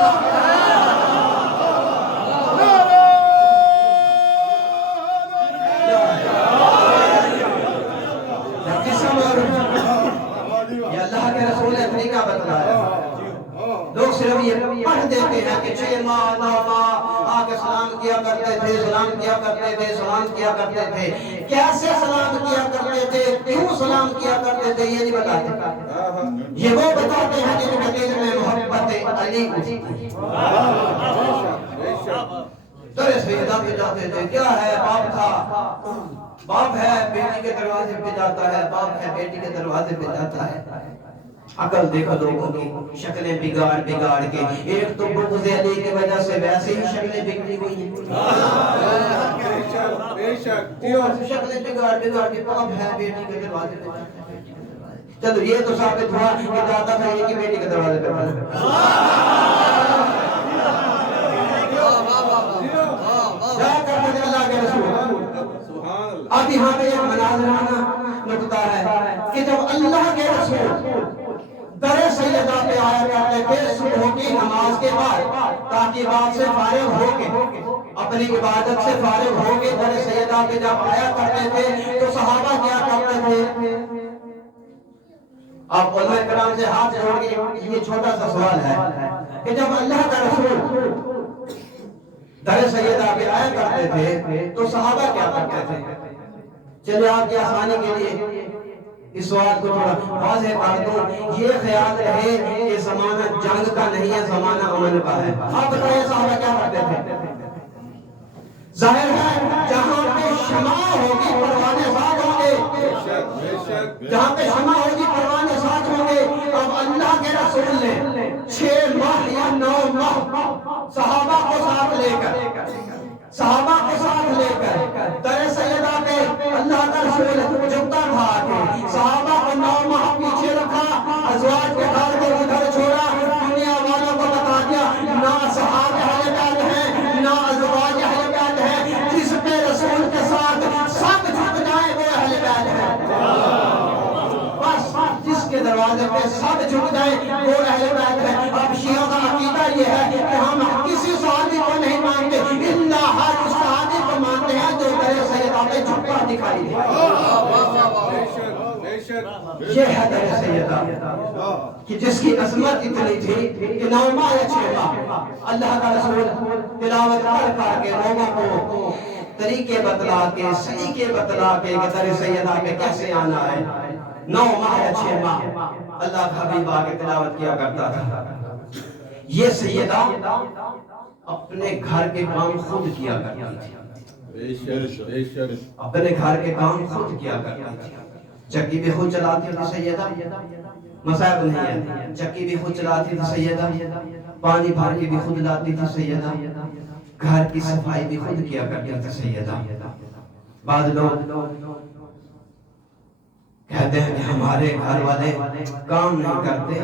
جب جسم اور یہ اللہ کے رسول نے طریقہ بتلایا. لوگ صرف یہ پڑھ دیتے ہیں کہ 6 ماہ 9 ماہ آ کے سلام کیا کرتے تھے، سلام کیا کرتے تھے، سلام کیا کرتے تھے. کیسے سلام کیا کرتے تھے، کیوں سلام کیا کرتے تھے، یہ نہیں بتاتے. یہ وہ بتاتے ہیں جن کے دل میں محبت علی ہوتی. در سیدہ پہ جاتے تھے، کیا ہے باپ تھا، باپ ہے بیٹی کے دروازے پہ جاتا ہے، باپ ہے بیٹی کے دروازے پہ جاتا ہے. عقل دیکھو لوگوں کی شکلیں بگاڑ کے، ایک تو بغض علی کی وجہ سے ویسے ہی شکلیں بگڑی ہوئی ہیں. شکلیں بگاڑ کے باپ ہے بیٹی کے دروازے پہ جاتا ہے. چلو یہ تو ثابت ہوا کہ جاتا تھا یہ کہ بیٹی کے دروازے پہ جایا کرتے تھے اللہ کے رسول. اب یہاں پہ ایک مناظرانہ نکتہ ہے کہ جب اللہ کے رسول در سیدہ پہ آیا کرتے تھے صبح کی نماز کے بعد تاکہ بات سے فارغ ہو کے اپنی عبادت سے فارغ ہو کے در سیدہ پہ جب آیا کرتے تھے تو صحابہ کیا کرتے تھے؟ آپ علماء کرام سے ہاتھ جوڑ کے یہ چھوٹا سا سوال ہے کہ جب اللہ کا رسول در سیدہ پہ آیا کرتے تھے تو صحابہ کیا کرتے تھے؟ چلے آپ کی آسانی کے لیے اس سوال کو تھوڑا واضح کر دوں. یہ خیال رہے کہ زمانہ جنگ کا نہیں ہے، زمانہ امن کا ہے. آپ بتائیں صحابہ کیا کرتے تھے؟ ظاہر ہے جہاں پہ شمع ہوگی پروانے ساتھ ہوں گے، جہاں پہ شمع ہوگی پروانے ساتھ ہوں گے. اب اللہ کے رسول نے 6 ماہ یا 9 ماہ صحابہ کو ساتھ لے کر در سیدہ پہ اللہ کا رسول جھکتا تھا کہ صحابہ کو 9 ماہ پیچھے رکھا، ازواج کے گھر کو ادھر چھوڑا، دنیا والوں کو بتا دیا نہ صحابہ اہل بیت ہیں نہ ازواج اہل بیت ہیں، جس پہ رسول کے ساتھ سب جھک جائیں وہ اہل بیت ہے. بس جس کے دروازے پہ سب جھک جائیں وہ اہل بیت ہے. اب شیعہ کا عقیدہ یہ ہے کہ ہم کسی صحابی کو نہیں مانتے الا ہر اس صحابی کو مانتے ہیں جو در سیدہ پہ جھکا دکھائی دے. یہ ہے در سیدہ کہ جس کی عظمت اتنی تھی کہ 9 ماہ یا 6 ماہ اللہ کا رسول تلاوت کر کے لوگوں کو طریقے بتلا کے سلیقے بتلا کے کہ در سیدہ پہ کیسے آنا ہے. 9 ماہ یا 6 ماہ اللہ کا حبیب آگے تلاوت کیا کرتا تھا. یہ سیدہ اپنے گھر کے کام خود کیا کرتی تھی، اپنے گھر کے کام خود کیا کرتی تھی. چکی بھی خود چلاتی تھی سیدہ، مسائل نہیں ہے. چکی بھی خود چلاتی تھی سیدہ, پانی بھر کے بھی خود لاتی تھی سیدہ, گھر کی صفائی بھی خود کیا کرتی تھی سیدہ. بعض لوگ کہتے ہیں کہ ہمارے گھر والے کام نہیں کرتے,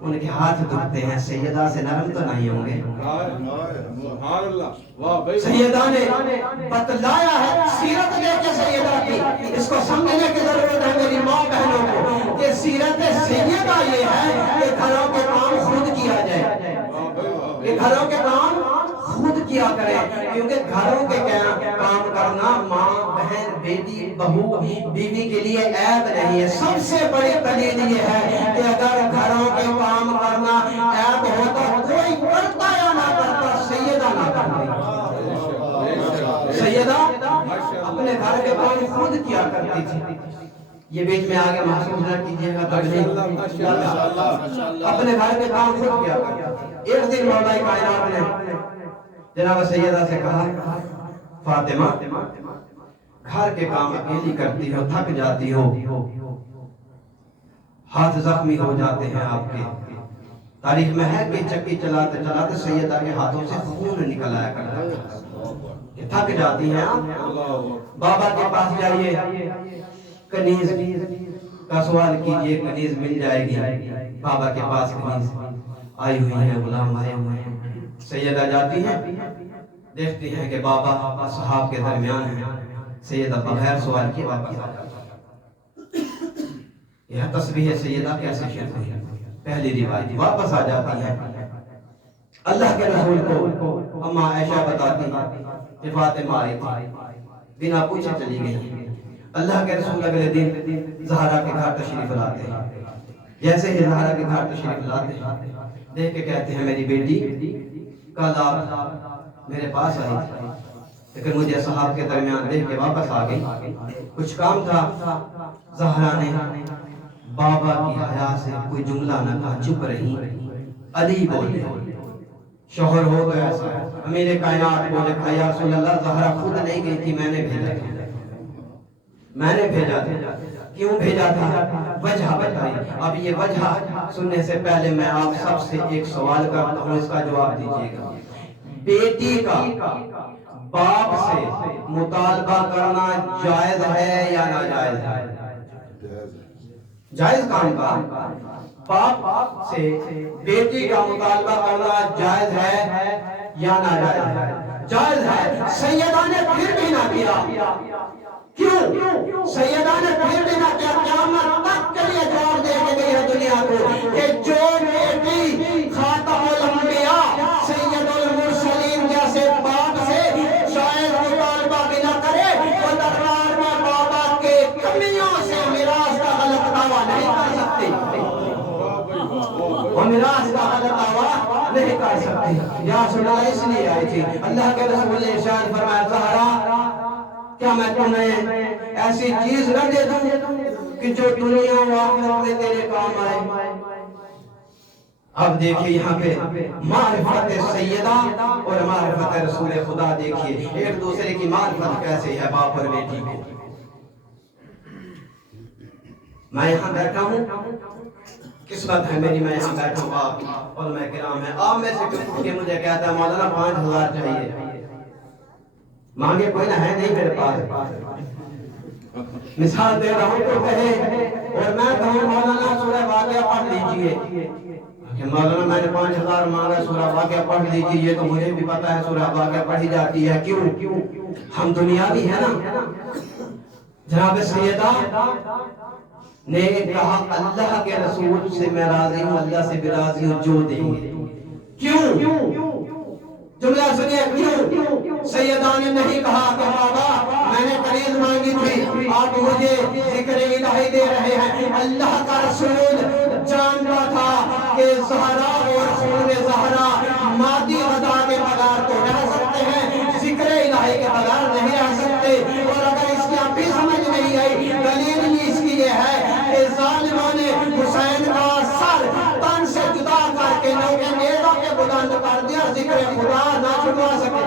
ان کے ہاتھ دکھتے ہیں, سیدہ سے نرم تو نہیں ہوں گے. سیدہ نے بتلایا ہے سیرت لے کے سیدہ کی, اس کو سمجھنے کی ضرورت ہے میری ماں بہنوں کو کہ سیرت سیدہ یہ ہے کہ گھروں کے کام خود کیا جائے, کہ گھروں کے کام خود کیا کرے, کیونکہ گھروں کے کام کرنا ماں بہن بیٹی بہو بیوی کے لیے عیب نہیں ہے. سب سے بڑی دلیل یہ ہے کہ اگر گھروں کے کام کرنا عیب ہو تو کوئی کرتا یا نہ کرتا, سیدہ نہ کرتی. سیدہ اپنے گھر کے کام خود کیا کرتی تھی. یہ بیچ میں آگے محسوس نہ کیجیے گا, اپنے گھر کے کام خود کیا کرتی. ایک دن مولا کائنات نے جناب سیدہ سے کہا, فاطمہ گھر کے کام اکیلی کرتی ہو, تھک جاتی ہو, ہاتھ زخمی ہو جاتے ہیں آپ کے. تاریخ میں ہے کہ چکی چلاتے چلاتے سیدہ کے ہاتھوں سے خون نکل آیا کرتا تھا, کہ تھک جاتی ہیں آپ. بابا کے پاس جائیے, کنیز کا سوال کیجئے, کنیز مل جائے گی. بابا کے پاس کنیز آئی ہوئی ہے, غلام آئے ہوئے ہیں. سیدہ جاتی ہیں, دیکھتی ہیں کہ بابا اصحاب کے درمیان ہیں. سیدہ بغیر سوال کی واپس آ جاتی ہے. یہ تسبیح سیدہ کیسے شروع ہے, پہلی روایت واپس آ جاتی ہے. اللہ کے رسول کو اماں عائشہ بتاتی ہیں کہ فاطمہ آئی تھی, بنا پوچھے چلی گئی. اللہ کے رسول اگلے دن زہرا کے گھر تشریف لاتے ہیں. جیسے ہی زہرا کے گھر تشریف لاتے ہیں, دیکھ کے کہتے ہیں میری بیٹی کل آپ میرے پاس آئی تھی, لیکن مجھے صحاب کے درمیان دیکھ کے واپس آ گئی. کچھ کام تھا. زہرا نے بابا کی حیا سے کوئی جملہ نہ کہا, چپ رہی. علی بولے, شوہر ہو گیا ایسا. امیر کائنات بولے, یا رسول اللہ زہرا خود نہیں گئی تھی, میں نے بھیجا تھا. میں نے بھیجا تھا. کیوں بھیجا تھا, وجہ بتائی. اب یہ وجہ سننے سے پہلے میں آپ سب سے ایک سوال کرتا ہوں, اس کا جواب دیجیے گا. بیٹی کا باپ سے مطالبہ کرنا جائز ہے یا ناجائز ہے؟ جائز کام کا باپ سے بیٹی کا مطالبہ کرنا جائز ہے یا ناجائز ہے؟ جائز ہے. سیدہ نے پھر بھی نہ کیا. کیوں سیدہ نے پھر بھی نہ کیا؟ قیامت تک کے لیے جواب دے کے گئی ہے دنیا کو کہ جو بیٹی خاتم الانبیاء سید المرسلین جیسے باپ سے شاید مطالبہ بھی نہ کرے, وہ دربار میں بابا کے کمیوں سے میراث کا غلط دعویٰ نہیں کر سکتی. وہ میراث کا غلط دعویٰ نہیں کر سکتی. یا سنا اس لیے آئی تھی. اللہ کے رسول نے ارشاد فرمایا, زہرا کیا میں تمہیں ایسی چیز نہ دے دوں کہ جو دنیا و آخرت میں تیرے کام آئے. اب دیکھیے یہاں پہ معرفت سیدہ اور معرفت رسول خدا, دیکھیے ایک دوسرے کی معرفت کیسے ہے باپ اور بیٹی کو. میں یہاں بیٹھا ہوں, قسمت ہے میری میں یہاں بیٹھا ہوں, آپ علماء کرام ہیں. آپ میں سے کوئی مجھے کہتا ہے مولانا 5000 چاہیے, مانگے کوئی نہ ہے نہیں میرے پاس. مثال دے رہا ہوں تو کہے, اور میں کہوں مولانا سورہ واقعہ پڑھ لیجئے, کہ مولانا میں نے 5000 مانگا, سورہ واقعہ پڑھ لیجئے. یہ تو مجھے بھی پتا ہے سورہ واقعہ پڑھی جاتی ہے. کیوں, ہم دنیاوی ہیں نا. جناب سیدہ نے کہا اللہ کے رسول سے میں راضی ہوں, اللہ سے بھی راضی ہوں, جو دیں گے. کیوں جملہ سنیے, کیوں سیدہ نے نہیں کہا کہ بابا میں نے کنیز مانگی تھی, آپ مجھے ذکر الہی دے رہے ہیں. اللہ کا رسول جانتا تھا کہ زہرا اور خون زہرا مادی غذا کے بغیر تو رہ سکتے ہیں, ذکر الہی کے بغیر نہیں رہ سکتے. اور اگر اس کی اب بھی سمجھ نہیں آئی, دلیل بھی اس کی یہ ہے کہ ظالموں نے حسین کا سر تن سے جدا کر کے نوکے نیزوں کے بلند کر دیا, ذکر خدا نہ چھڑوا سکے.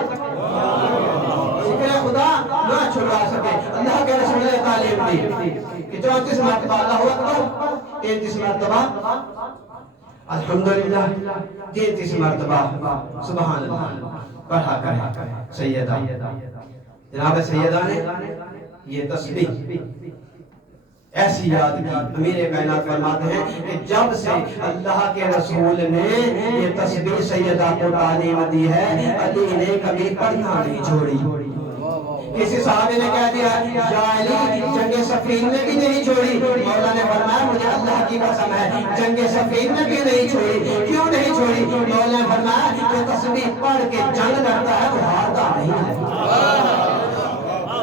ذکر خدا نہ چھڑوا سکے. اللہ کے رسول نے تعلیم دی کہ 34 مرتبہ اللہ اکبر 33 مرتبہ الحمدللہ، 33 مرتبہ سبحان اللہ پڑھا کریں سیدہ۔ جناب سیدہ نے یہ تسبیح ایسی یاد کی، امیر کائنات فرماتے ہیں کہ جب سے اللہ کے رسول نے یہ تسبیح سیدہ کو تعلیم دی ہے، علی نے کبھی پڑھنا نہیں چھوڑی۔ کسی صحابی نے کہہ دیا یا علی جنگ صفین میں بھی نہیں چھوڑی، مولا نے فرمایا مجھے اللہ کی قسم ہے جنگ صفین میں بھی نہیں چھوڑی۔ کیوں نہیں چھوڑی؟ مولا نے فرمایا جو تسبیح پڑھ کے جنگ لڑتا ہے وہ ہارتا نہیں ہے،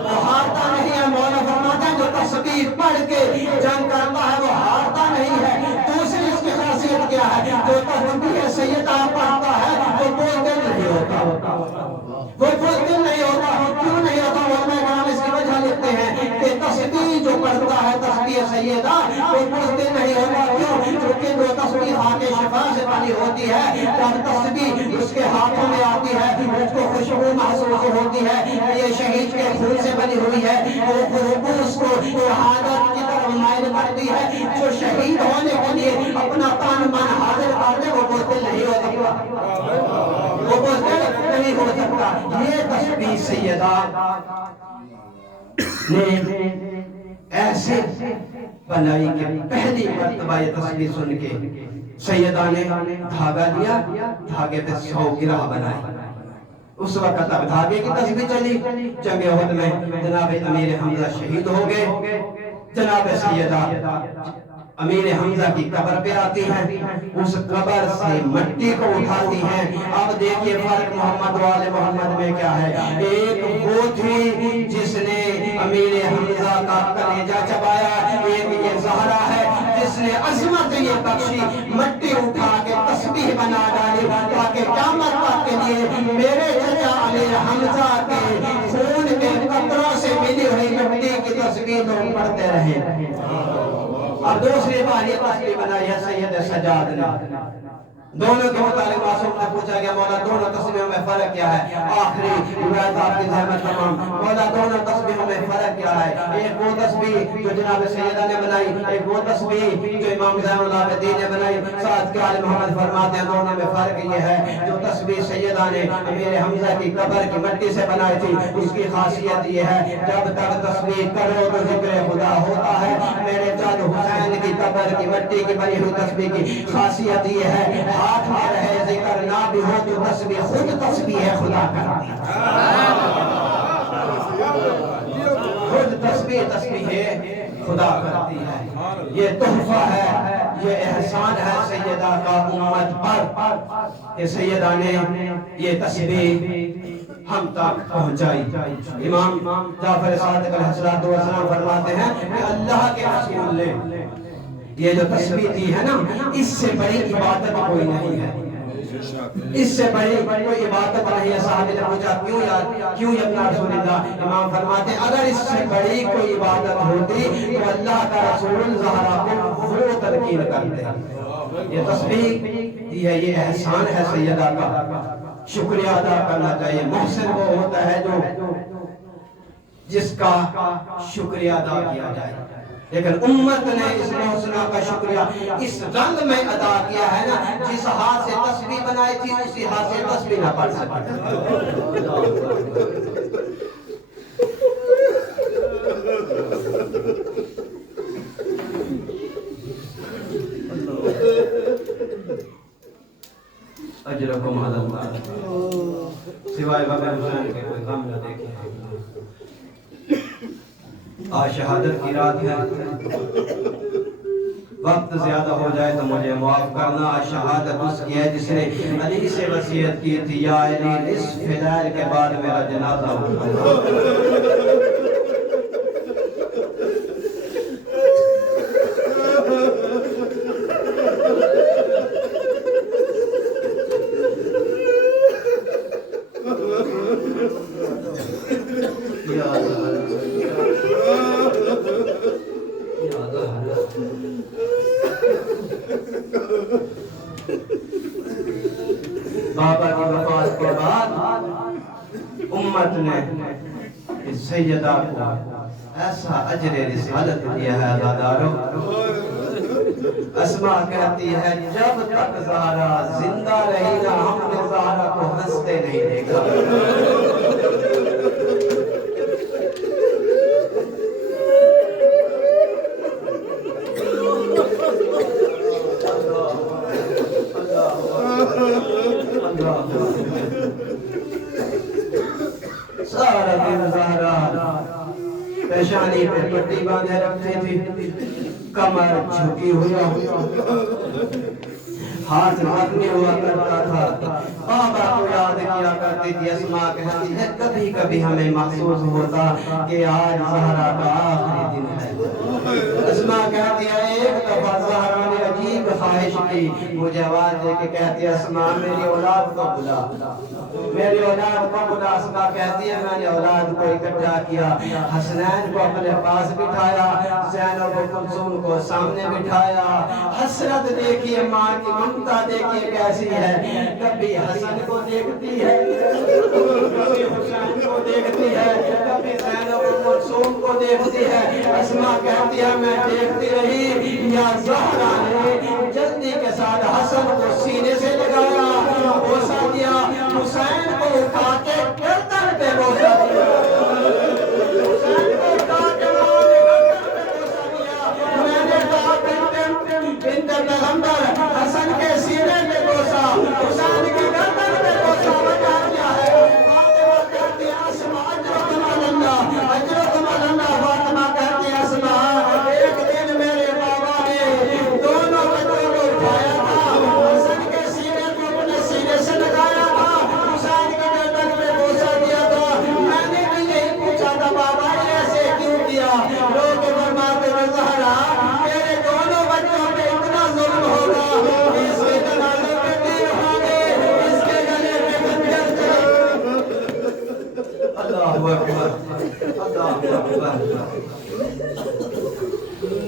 وہ ہارتا نہیں ہے۔ مولا فرماتا ہے جو تسبیح پڑھ کے جنگ کرتا ہے وہ ہارتا نہیں ہے۔ دوسری اس کی خاصیت کیا ہے؟ جو تسبیح سیدہ پڑھتا ہے وہ بولتے نہیں ہوتا، وہ بولتے نہیں ہوتا۔ کیوں نہیں ہوتا؟ علماء کرام اس کی وجہ لکھتے ہیں کہ تسبیح جو پڑھتا ہے تسبیح سیدہ وہ بولتے نہیں ہوتا۔ کیوں؟ کیونکہ جو تسبیح خاک شفا سے بنی ہوتی ہے، جب تسبیح اس کے ہاتھوں میں آتی ہے اس کو خوشبو محسوس ہوتی ہے، یہ شہید کے خون سے بنی ہوئی ہے، وہ خوشبو اس کو شہادت کی طرف مائل کرتی ہے۔ جو شہید ہونے کے لیے اپنا تن من حاضر کر دے وہ بولتے نہیں ہوتا، وہ بولتے نہیں ہو سکتا۔ یہ تسبیح سیدہ نے ایسے بنائی کہ پہلی مرتبہ یہ تسبیح سن کے سیدہ نے دھاگا لیا، دھاگے پہ 100 گرہ بنائی۔ اس وقت تک دھاگے کی تسبیح چلی۔ جنگ احد میں جناب امیر حمزہ شہید ہو گئے۔ جناب سیدہ امیر حمزہ کی قبر پہ آتی ہیں، اس قبر سے مٹی کو اٹھاتی ہیں۔ اب دیکھیے فرق محمد و آل محمد میں کیا ہے۔ ایک وہ تھی جس نے امیر حمزہ کا کلیجہ چبایا، ایک یہ زہرا ہے جس نے عظمت یہ بخشی، مٹی اٹھا کے تسبیح بنا ڈالی تاکہ قیامت تک کے لیے میرے چچا امیر حمزہ کے خون کے قطروں سے ملی ہوئی مٹی کی تسبیح لوگ پڑھتے رہے۔ اور دوسری بار یہ تسبیح بنائی ہے سید سجاد نے۔ دونوں کے متعلق معصوم نے پوچھا گیا مولا دونوں تسبیحوں میں فرق کیا ہے؟ آخری روایت آپ کی زحمت تمام، مولا دونوں تسبیحوں میں فرق کیا ہے؟ ایک وہ تسبیح جو جناب سیدہ نے بنائی، ایک وہ تسبیح جو امام زین العابدین نے بنائی۔ ساتھ کے آل محمد فرماتے ہیں دونوں میں فرق یہ ہے جو تسبیح سیدہ نے امیر حمزہ کی قبر کی مٹی سے بنائی تھی اس کی خاصیت یہ ہے جب تک تسبیح کرو تو ذکر خدا ہوتا ہے۔ میرے جد حسین کی قبر کی مٹی کی بنی ہوئی تسبیح کی خاصیت یہ ہے ہاتھ میں رہے ذکر نہ بھی ہو تو تسبیح خود تسبیح خدا کرتی ہے، خود تسبیح خدا کرتی ہے۔ یہ تحفہ ہے، یہ احسان ہے سیدہ کا امت پر کہ سیدہ نے یہ تسبیح ہم تک پہنچائی۔ امام جعفر صادق علیہ السلام فرماتے ہیں کہ اللہ کے رسول نے یہ جو تسبیح دی ہے نا اس سے بڑی عبادت کوئی نہیں ہے، اس سے بڑی کوئی عبادت نہیں ہے۔ صحابی نے پوچھا کیوں یا رسول اللہ؟ امام فرماتے ہیں اگر اس سے بڑی کوئی عبادت ہوتی تو اللہ کا رسول زہرا کو وہ تلقین کرتے۔ یہ تسبیح دی ہے، یہ احسان ہے سیدہ کا، شکریہ ادا کرنا چاہیے۔ محسن وہ ہوتا ہے جو جس کا شکریہ ادا کیا جائے، لیکن امت نے اس محسنہ کا شکریہ اس رنگ میں ادا کیا ہے نا، جس ہاتھ سے تسبیح بنائی تھی اسی ہاتھ سے تسبیح نہ پڑھ سکتے۔ اجرکم علی اللہ، سوائے بغیر حسین کے کوئی کام نہ دیکھیں۔ آج شہادت کی رات ہے، وقت زیادہ ہو جائے تو مجھے معاف کرنا۔ آج شہادت اس کی ہے جس نے علی سے وصیت کی تھی یا علی نصف لیل کے بعد میرا جنازہ اٹھانا۔ بابا کی وفات کے بعد امت نے سیدہ کو ایسا اجر رسالت دیا ہے عزادارو، اسما کہتی ہے جب تک زہرا زندہ رہی نا ہم نے زہرا کو ہنستے نہیں دیکھا. سارا دن زہرا پیشانی پہ پٹی باندھے رکھتی تھی، کمر جھکی ہوئی ہاتھ رکھنے ہوا کرتا تھا. بابا کو یاد کیا کرتی تھی. اسما کہتی ہے کبھی کبھی ہمیں محسوس ہوتا کہ آج زہرا کا آخری دن ہے. اسما کہتی ہے ایک دفعہ زہرا نے عجیب خواہش کی، مجھے آواز دے کے کہتی ہے اسما میری اولاد کو بلا، میری اولاد کو بلا. اسما کہتی ہے میں نے اولاد کو اکٹھا کیا، حسنین کو اپنے پاس بٹھایا، زینب و کلثوم کو سامنے بٹھایا. حسرت دیکھیے ماں کی ممتا دیکھیے کیسی ہے، کبھی حسن کو دیکھتی ہے، کبھی حسین کو دیکھتی ہے، کبھی زینب و کلثوم کو دیکھتی ہے. اسما کہتی ہے میں دیکھتی رہی یا زہرا نے جلدی کے ساتھ حسن کو سینے سے لگایا، بوسہ دیا، حسین کو اٹھا کے گردن پہ بوسہ دیا، حسین کو اٹھا کے ماں نے گردن پہ بوسہ دیا. میں نے کہا بنت پیغمبر حسن کے سینے پہ بوسہ، حسین کی گردن پہ بوسہ بجا دیا ہے. فاطمہ کہتی ہے اسما اجرکم اللہ، اجرکم اللہ. فاطمہ کہتی ہے اسما ایک دن میرے بابا نے دونوں بچوں کو اٹھایا تھا، حسن کے سینے کو اپنے سینے سے لگایا تھا، حسین کی گردن پہ بوسہ دیا تھا. میں نے بھی یہی پوچھا تھا بابا یہ ایسے کیوں کیا؟ لوگ فرماتے ہیں زہرا میرے دونوں بچوں پہ اتنا ظلم ہوگا کہ اس کے جنازے پہ تیر ہوں گے، اس کے گلے پہ خنجر چلے. اللہ اکبر، اللہ اکبر.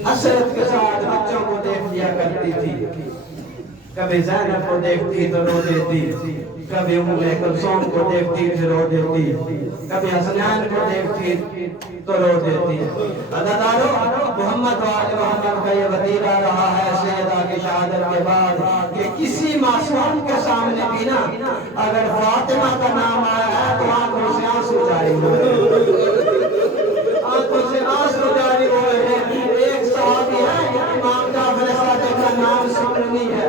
حسرت کے ساتھ بچوں کو دیکھ لیا کرتی تھی. کبھی زینب کو دیکھتی تو رو دیتی، کبھی ام کلثوم کو دیکھتی تو رو دیتی، کبھی حسنین کو دیکھتی تو رو دیتی. عزیزانو محمد و آل محمد کا یہ وطیرہ رہا ہے سیدہ کی شہادت کے بعد کہ کسی معصوم کے سامنے بھی نا اگر فاطمہ کا نام آیا ہے تو آنکھوں سے آنسو جاری ہوئے، آنکھوں سے آنسو جاری ہوئے ہیں. ایک صحابی ہے امام جعفر صادق کا نام سکرنی ہے،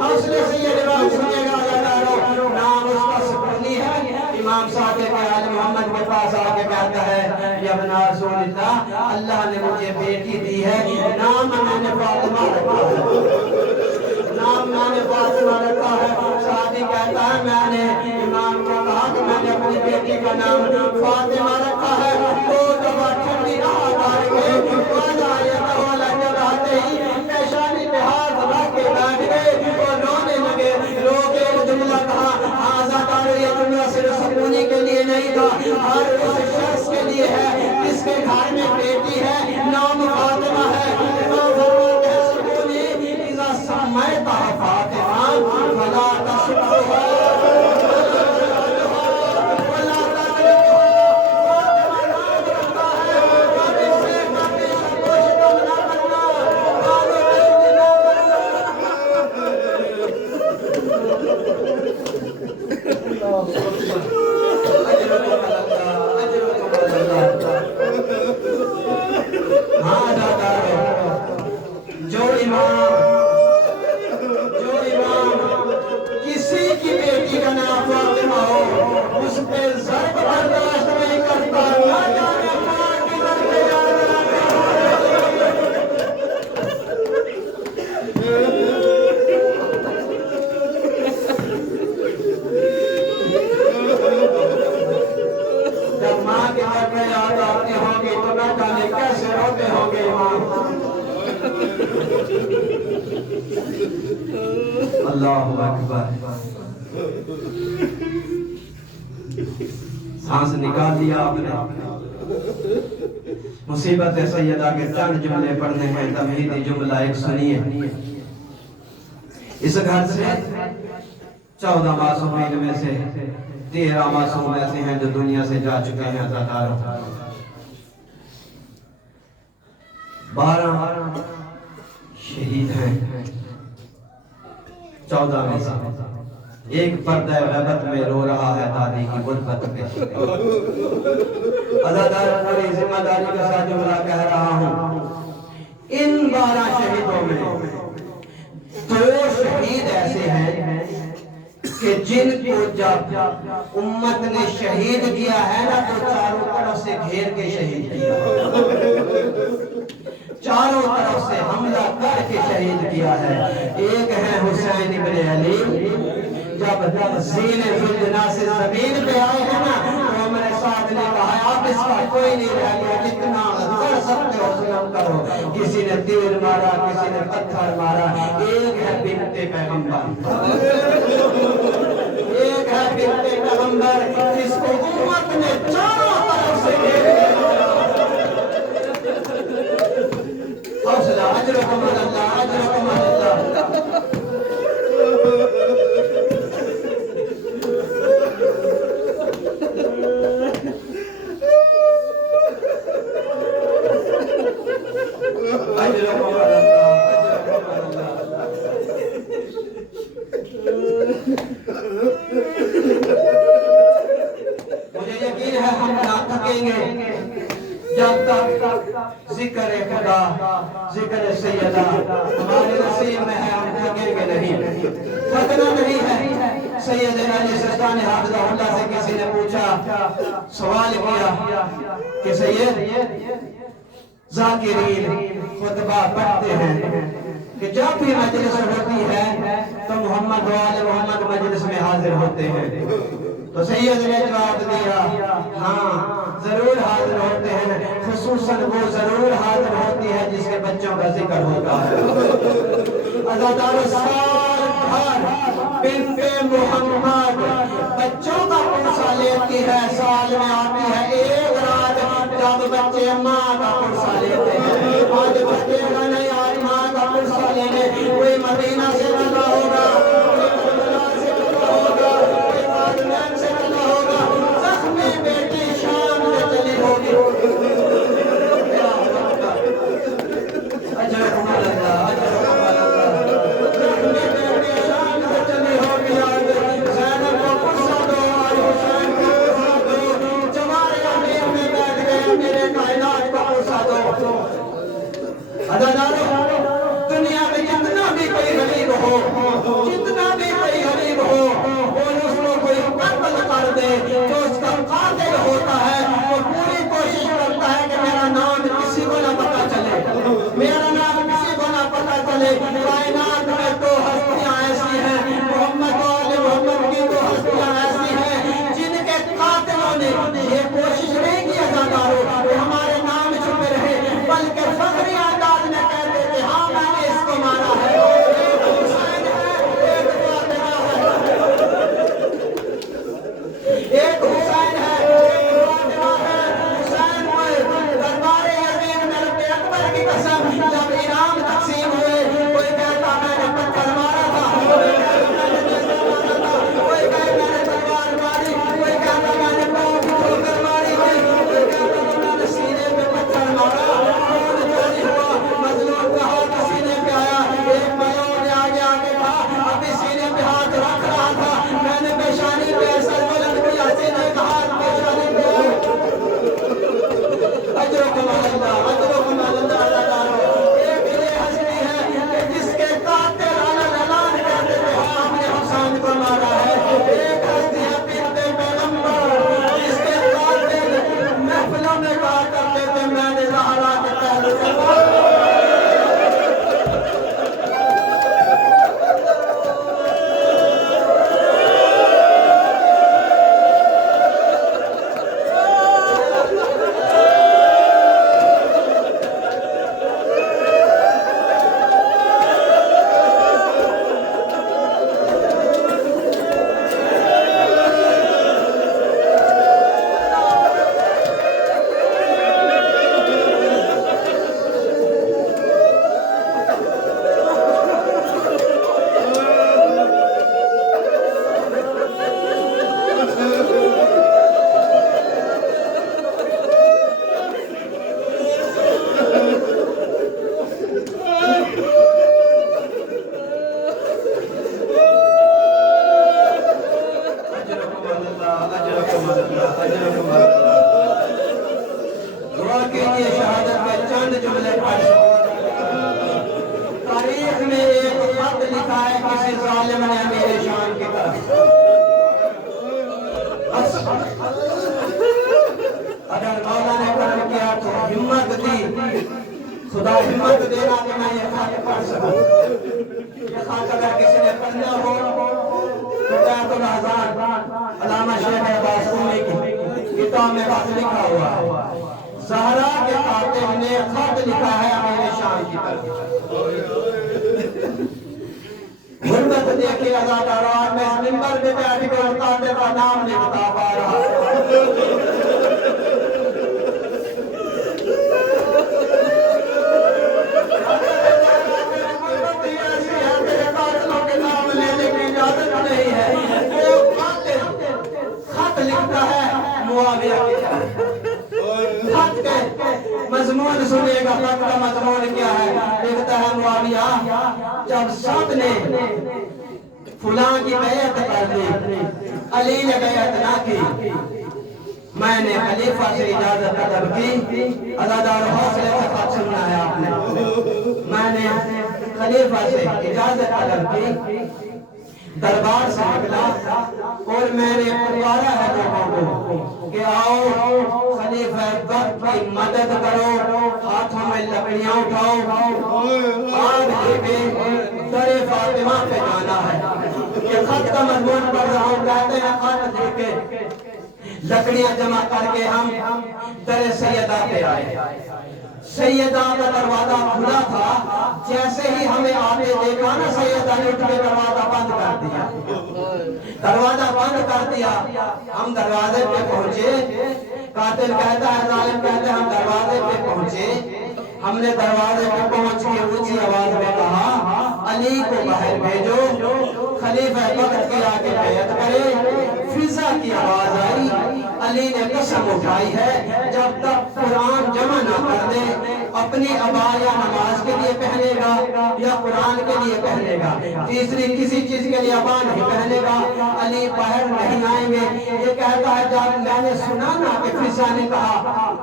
حوصلے سے یہ روایت سنیے گا عزیزانو، نام اس کا سکرنی ہے. امام صادق آل محمد کے پاس آ کے کہتا ہے یا ابن رسول اللہ اللہ نے مجھے بیٹی دی ہے، نام میں نے فاطمہ رکھا ہے، نام میں نے فاطمہ رکھا ہے. صحابی کہتا ہے میں نے امام کو کہا کہ میں نے اپنی بیٹی کا نام فاطمہ رکھا ہے. دو دفعہ ٹھنڈی راہ مار کے والا یہ والا جب آتے ہی پیشانی پہ ہاتھ رکھ کے بیٹھ گئے اور رونے لگے. رو کے وہ جملہ کہا آزادار، یہ جملہ صرف سکونی کے لیے نہیں تھا، ہر اس شخص کے لیے ہے جس کے گھر میں بیٹی ہے نام فاطمہ ہے. امام فرماتے ہیں سکونی اذا سمیتها فاطمہ فلا تسبها ولا تدركها. فاطمہ نام رکھتا ہے اور اس سے کبھی سنکوچ نہ کرنا، قالوا بیٹی نہ کسی کی بیٹی کا نام فاطمہ ہو اس پہ ضرب برداشت نہیں کرتا. نہ جانے ماں کی ضرب یاد جب ماں کے ضرب یاد آتے ہوں گے تو نہ جانے کیسے روتے ہوں گے ماں. اللہ اکبر. سانس نکال لیا آپ نے. مصیبت سیدہ کے چند جملے پڑھنے ہیں، تمہیدی جملہ ایک سنیے. اس گھر سے 14 معصومین میں سے 13 معصوم ایسے ہیں جو دنیا سے جا چکے ہیں. 12 شہید ہیں 14 میں سے ایک پردہ غیبت میں رو رہا ہے دادی کی غربت پہ عزادار پوری ذمہ داری کے ساتھ جملہ کہہ رہا ہوں ان 12 شہیدوں میں 2 شہید ایسے ہیں کہ جن کو جب امت نے شہید کیا ہے نا تو چاروں طرف سے گھیر کے شہید کیا چاروں طرف سے حملہ کر کے شہید کیا ہے ایک ہے حسین ابن علی جب زین ذوالجنا سے زمین پہ آئے ہیں نا تو عمر سعد نے کہا آپ اس کا کوئی نہیں رہ گیا جتنا کر سکتے ہو ظلم کرو کسی نے تیر مارا کسی نے پتھر مارا ایک ہے بنت پیغمبر ایک ہے بنت پیغمبر جس کو امت نے چاروں طرف سے گھیر لیا حوصلہ اجرکم اللہ اجرکم اللہ مجھے یقین ہے ہم نہ تھکیں گے جب تک ذکر خدا ذکر سیدہ ہمارے نصیب میں ہے ہم تھکیں گے نہیں تھکنا نہیں ہے سیدنا علی سستان حافظہ اللہ سے کسی نے پوچھا سوال کیا کہ سید ذاکرین خطبہ پڑھتے ہیں کہ جب بھی مجلس ہوتی ہے تو محمد و آل محمد مجلس میں حاضر ہوتے ہیں تو سید نے جواب دیا ہاں ضرور حاضر ہوتے ہیں خصوصاً وہ ضرور حاضر ہوتی ہے جس کے بچوں کا ذکر ہوتا ہے عزادار سال بھر بنت محمد بچوں کا پرسہ لیتی ہے سال میں آتی ہے ایک رات جب بچے ماں کا پرسہ لیتے ہیں آج بچے کا نہیں آج ماں کا پرسہ لینے کوئی مدینہ سے چلا ہوگا کوئی کربلا سے چلا ہوگا کوئی کارمین سے چلا ہوگا زخمی بیٹی شام سے چلی ہوگی اجرکم اللہ اجرکم اللہ زخمی بیٹی شام سے چلی ہوگی زینب کو پرسہ دو آج حسین کو پرسہ دو جمارے امیر میں بیٹھ گئے میرے کائنات کو پرسہ دو عزادارو دنیا میں جتنا بھی کوئی غریب ہو ہمت دینا کہ میں یہ خط پڑھ سکوں. یہ خط اگر کسی نے پڑھنا ہو تو بیت الاذان علامہ شیخ عباس قومی کی کتاب میں خط لکھا ہوا ہے. زہرا کے کاتب نے خط لکھا ہے امیر شام کی طرف. غربت دیکھے ازاداران میں اس منبر پہ بیٹھ کے اور کاتب کا نام نہیں بتا پا رہا. خط لکھتا ہے معاویہ کی طرف. خط کے مضمون سنے گا. خط کا مضمون کیا ہے؟ لکھتا ہے معاویہ جب سب نے فلاں کی بیعت کر لی علی نے بیعت نہ کی میں نے خلیفہ سے اجازت طلب کی. عزادار حوصلے سے خط سننا ہے آپ نے. میں نے خلیفہ سے اجازت طلب کی دربار سے نکلا اور میں نے پکارا ہے لوگوں کو کہ آؤ خلیفہ وقت کی مدد کرو. ہاتھوں میں لکڑیاں اٹھاؤ آگ لے کے در فاطمہ پہ جانا ہے. یہ خط کا مضمون پڑھ رہا ہوں. کہتے ہیں خط لے کے لکڑیاں جمع کر کے ہم در سیدہ پہ آئے. سیدہ کا دروازہ کھلا تھا. جیسے ہی ہمیں آتے دیکھا نا سیدہ نے اٹھ کے دروازہ بند کر دیا. دروازہ بند کر دیا. ہم دروازے پہ پہنچے. قاتل کہتا ہے ظالم کہتے ہیں ہم دروازے پہ پہنچے. ہم نے دروازے پہ پہنچ کے اونچی آواز میں کہا علی کو باہر بھیجو خلیفہ وقت کے آگے بیعت کرے. فضا کی آواز آئی. علی نے قسم اٹھائی ہے جب تک قرآن جمع نہ کر دے اپنی عبایا نماز کے لیے پہنے گا یا قرآن کے لیے پہنے گا. تیسری کسی چیز کے لیے عبا نہیں پہنے گا. علی باہر نہیں آئیں گے. یہ کہتا ہے جب میں نے سنا نا کہ فضا نے کہا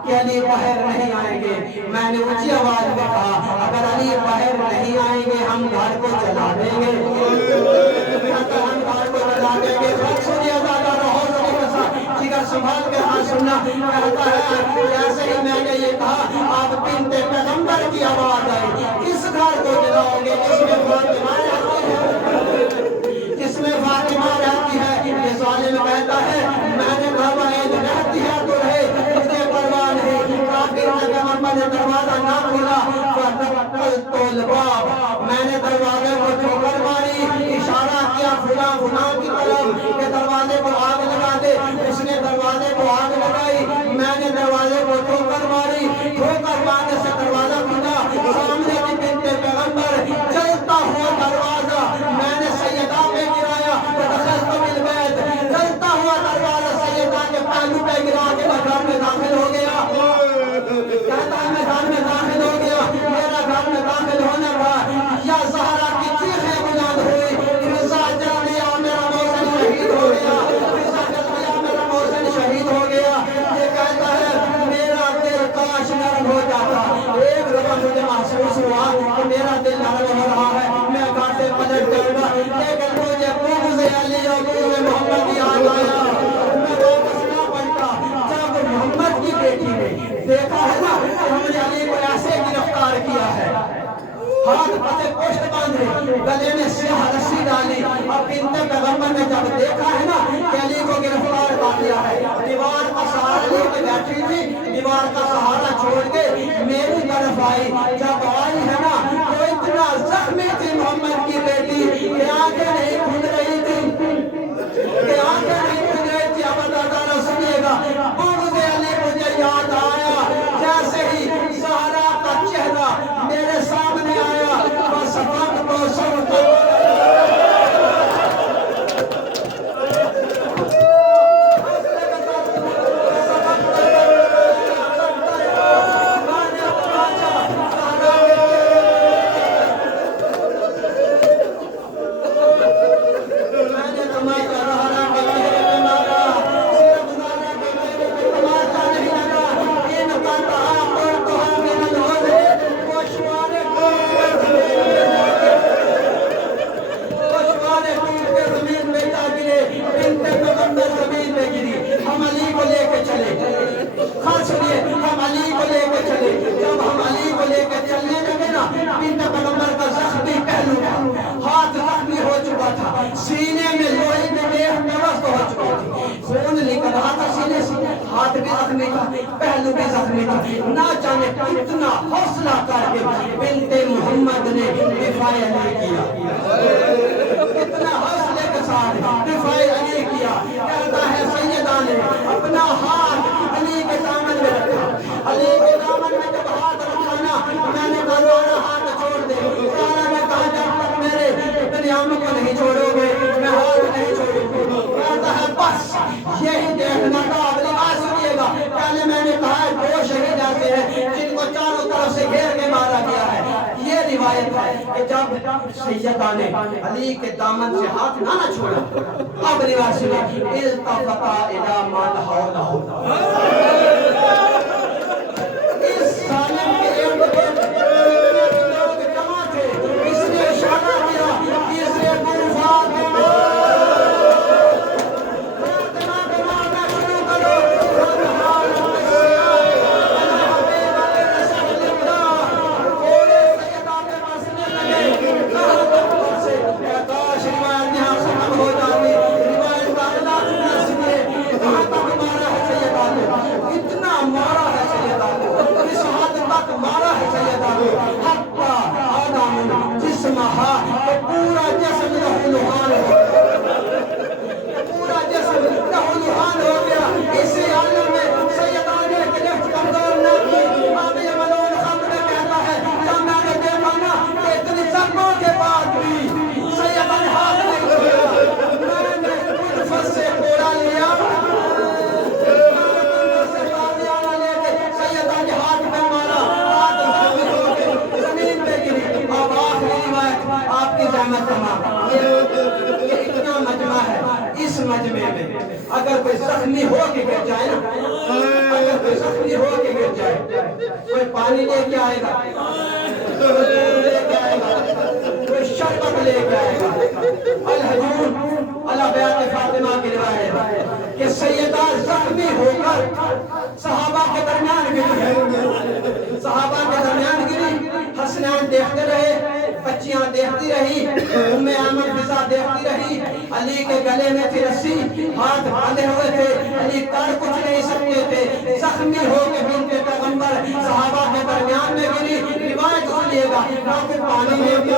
کہ علی باہر نہیں آئیں گے میں نے اونچی آواز میں کہا اگر علی باہر نہیں آئیں گے ہم گھر کو جلا دیں گے. ہم گھر کو جلا دیں گے. سنبھال کے ہاں سننا. کہتا ہے جیسے ہی میں نے یہ کہا آپ بنت پیغمبر کی آواز آئی. کس گھر کو جلاؤ گے جس میں فاطمہ رہتی ہے؟ جس میں فاطمہ رہتی ہے. یہ ظالم کہتا ہے میں نے کہا وحید رہتی ہے تو رہے مجھے پرواہ نہیں. کافر پیغمبر نے دروازہ نہ کھولا. فَتَقَّلْتُ الْبَابَ میں نے دروازے کو ٹھوکر ماری. اشارہ کیا فلاں فلاں کی طرف کہ دروازے کو آگ لگا دے. اس نے دروازے کو آگ لگائی. میں نے دروازے کو ٹھوکر ماری. ٹھوکر مارنے سے دروازہ کھلا. سامنے کی بنت پیغمبر جلتا ہوا دروازہ میں نے سیدہ پہ گرایا. دخلت بالبیت جلتا ہوا دروازہ سیدہ کے پہلو پہ گرا کے میں گھر میں داخل ہو گیا. کہتا ہے میں گھر میں داخل ہو گیا. میرا گھر میں داخل ہونے کا یا زہرا کی چیخیں بلند ہوئی. فضا جل دیا میرا محسن شہید ہو گیا. فضا جل دیا میرا محسن شہید ہو گیا. یہ کہتا ہے میرا دل کاش نرم ہو جاتا. ایک دفعہ مجھے محسوس ہوا کہ میرا دل نرم ہو رہا ہے میں گھاٹے پلٹ جاؤں گا. لیکن مجھے بغض علی اور بغض محمد یاد آیا. میں واپس نہ پلٹا. جب محمد کی بیٹی نے دیکھا ہے نا کہ ہم نے علی کو ایسے گرفتار کیا ہے ہاتھ پتے پشت باندھے گلے میں سیاہ رسی ڈالی. اب بنت پیغمبر نے جب دیکھا ہے نا کہ علی کو گرفتار کر لیا ہے دیوار کا سہارا لے کے بیٹھی تھی. دیوار کا سہارا چھوڑ کے میری طرف آئی. جب آئی ہے نا تو اتنا زخمی تھی محمد کی بیٹی کہ آنکھیں نہیں کھل رہی تھی کہ آنکھیں نہیں کھل رہی تھی. اب اللہ سنیے گا بغض علی مجھے یاد آیا. جیسے ہی زہرا کا چہرہ میرے سامنے آیا بس وقت کو سب تھی، خون نکل رہا تھا سینے سے، ہاتھ بھی زخمی تھا، پہلو بھی زخمی تھا، نہ جانے کتنا حوصلہ کر کے بنت محمد نے دفاع علی کیا، کتنا حوصلے کے ساتھ دفاع علی کیا. کہتا ہے سیدہ نے اپنا ہاتھ علی کے دامن میں رکھا، علی کے دامن میں جب ہاتھ رکھا نا، میں نے کہا میرا ہاتھ چھوڑ دے. سارا نے کہا جب تک میرے ابن عم کو نہیں چھوڑو گے میں ہاتھ نہیں چھوڑوں گا. کہتا ہے بس یہی دیکھنا تھا. اب نماز سنیے گا، پہلے میں نے کہا ہے دو شہید ایسے ہیں جن کو چاروں طرف سے گھیر کے مارا گیا ہے. یہ روایت ہے کہ جب سیدہ نے علی کے دامن سے ہاتھ نہ چھوڑا، اب روایت سنیے، التفتا الی من حولہ، اس ظالم کے ارد گرد لوگ جمع تھے. اس نے اشارہ کیا کہ اس نے فاطمہ بنانا شروع کرو. پورا جسم لہولہان ہو گیا. اسی عالم میں سیدہ نے گرفت کمزور نہ کی. امام ملون خمر میں کہتا ہے جب میں نے دیکھا نا کہ اتنی زخموں کے بعد بھی سیدہ نے ہاتھ نہیں چھوڑا، میں نے الفت سے کوڑا لیا، سیدہ نے ہاتھ میں مارا، ہاتھ زخمی ہو کے زمین پہ گری. اب آخری روایت آپ کی زحمت تمام. یہ اتنا مجمع ہے، اس مجمع میں اگر کوئی زخمی ہو کے گر جائے نا، اگر کوئی زخمی ہو کے گر جائے، کوئی پانی لے کے آئے گا، کوئی دودھ لے کے آئے گا، کوئی شربت لے کے آئے گا. الحجون علی بیعت فاطمہ کی روایت کہ سیدہ زخمی ہو کر صحابہ کے درمیان گری، صحابہ کے درمیان گری. حسنین دیکھتے رہے، بچیاں دیکھتی رہی، ام ایمن فضا دیکھتی رہی. علی کے گلے میں تھی رسی، ہاتھ باندھے ہوئے تھے، علی کر کچھ نہیں سکتے تھے. زخمی ہو کے بنت پیغمبر صحابہ کے درمیان میں گری. روایت سنیے گا، نہ کوئی پانی لے کے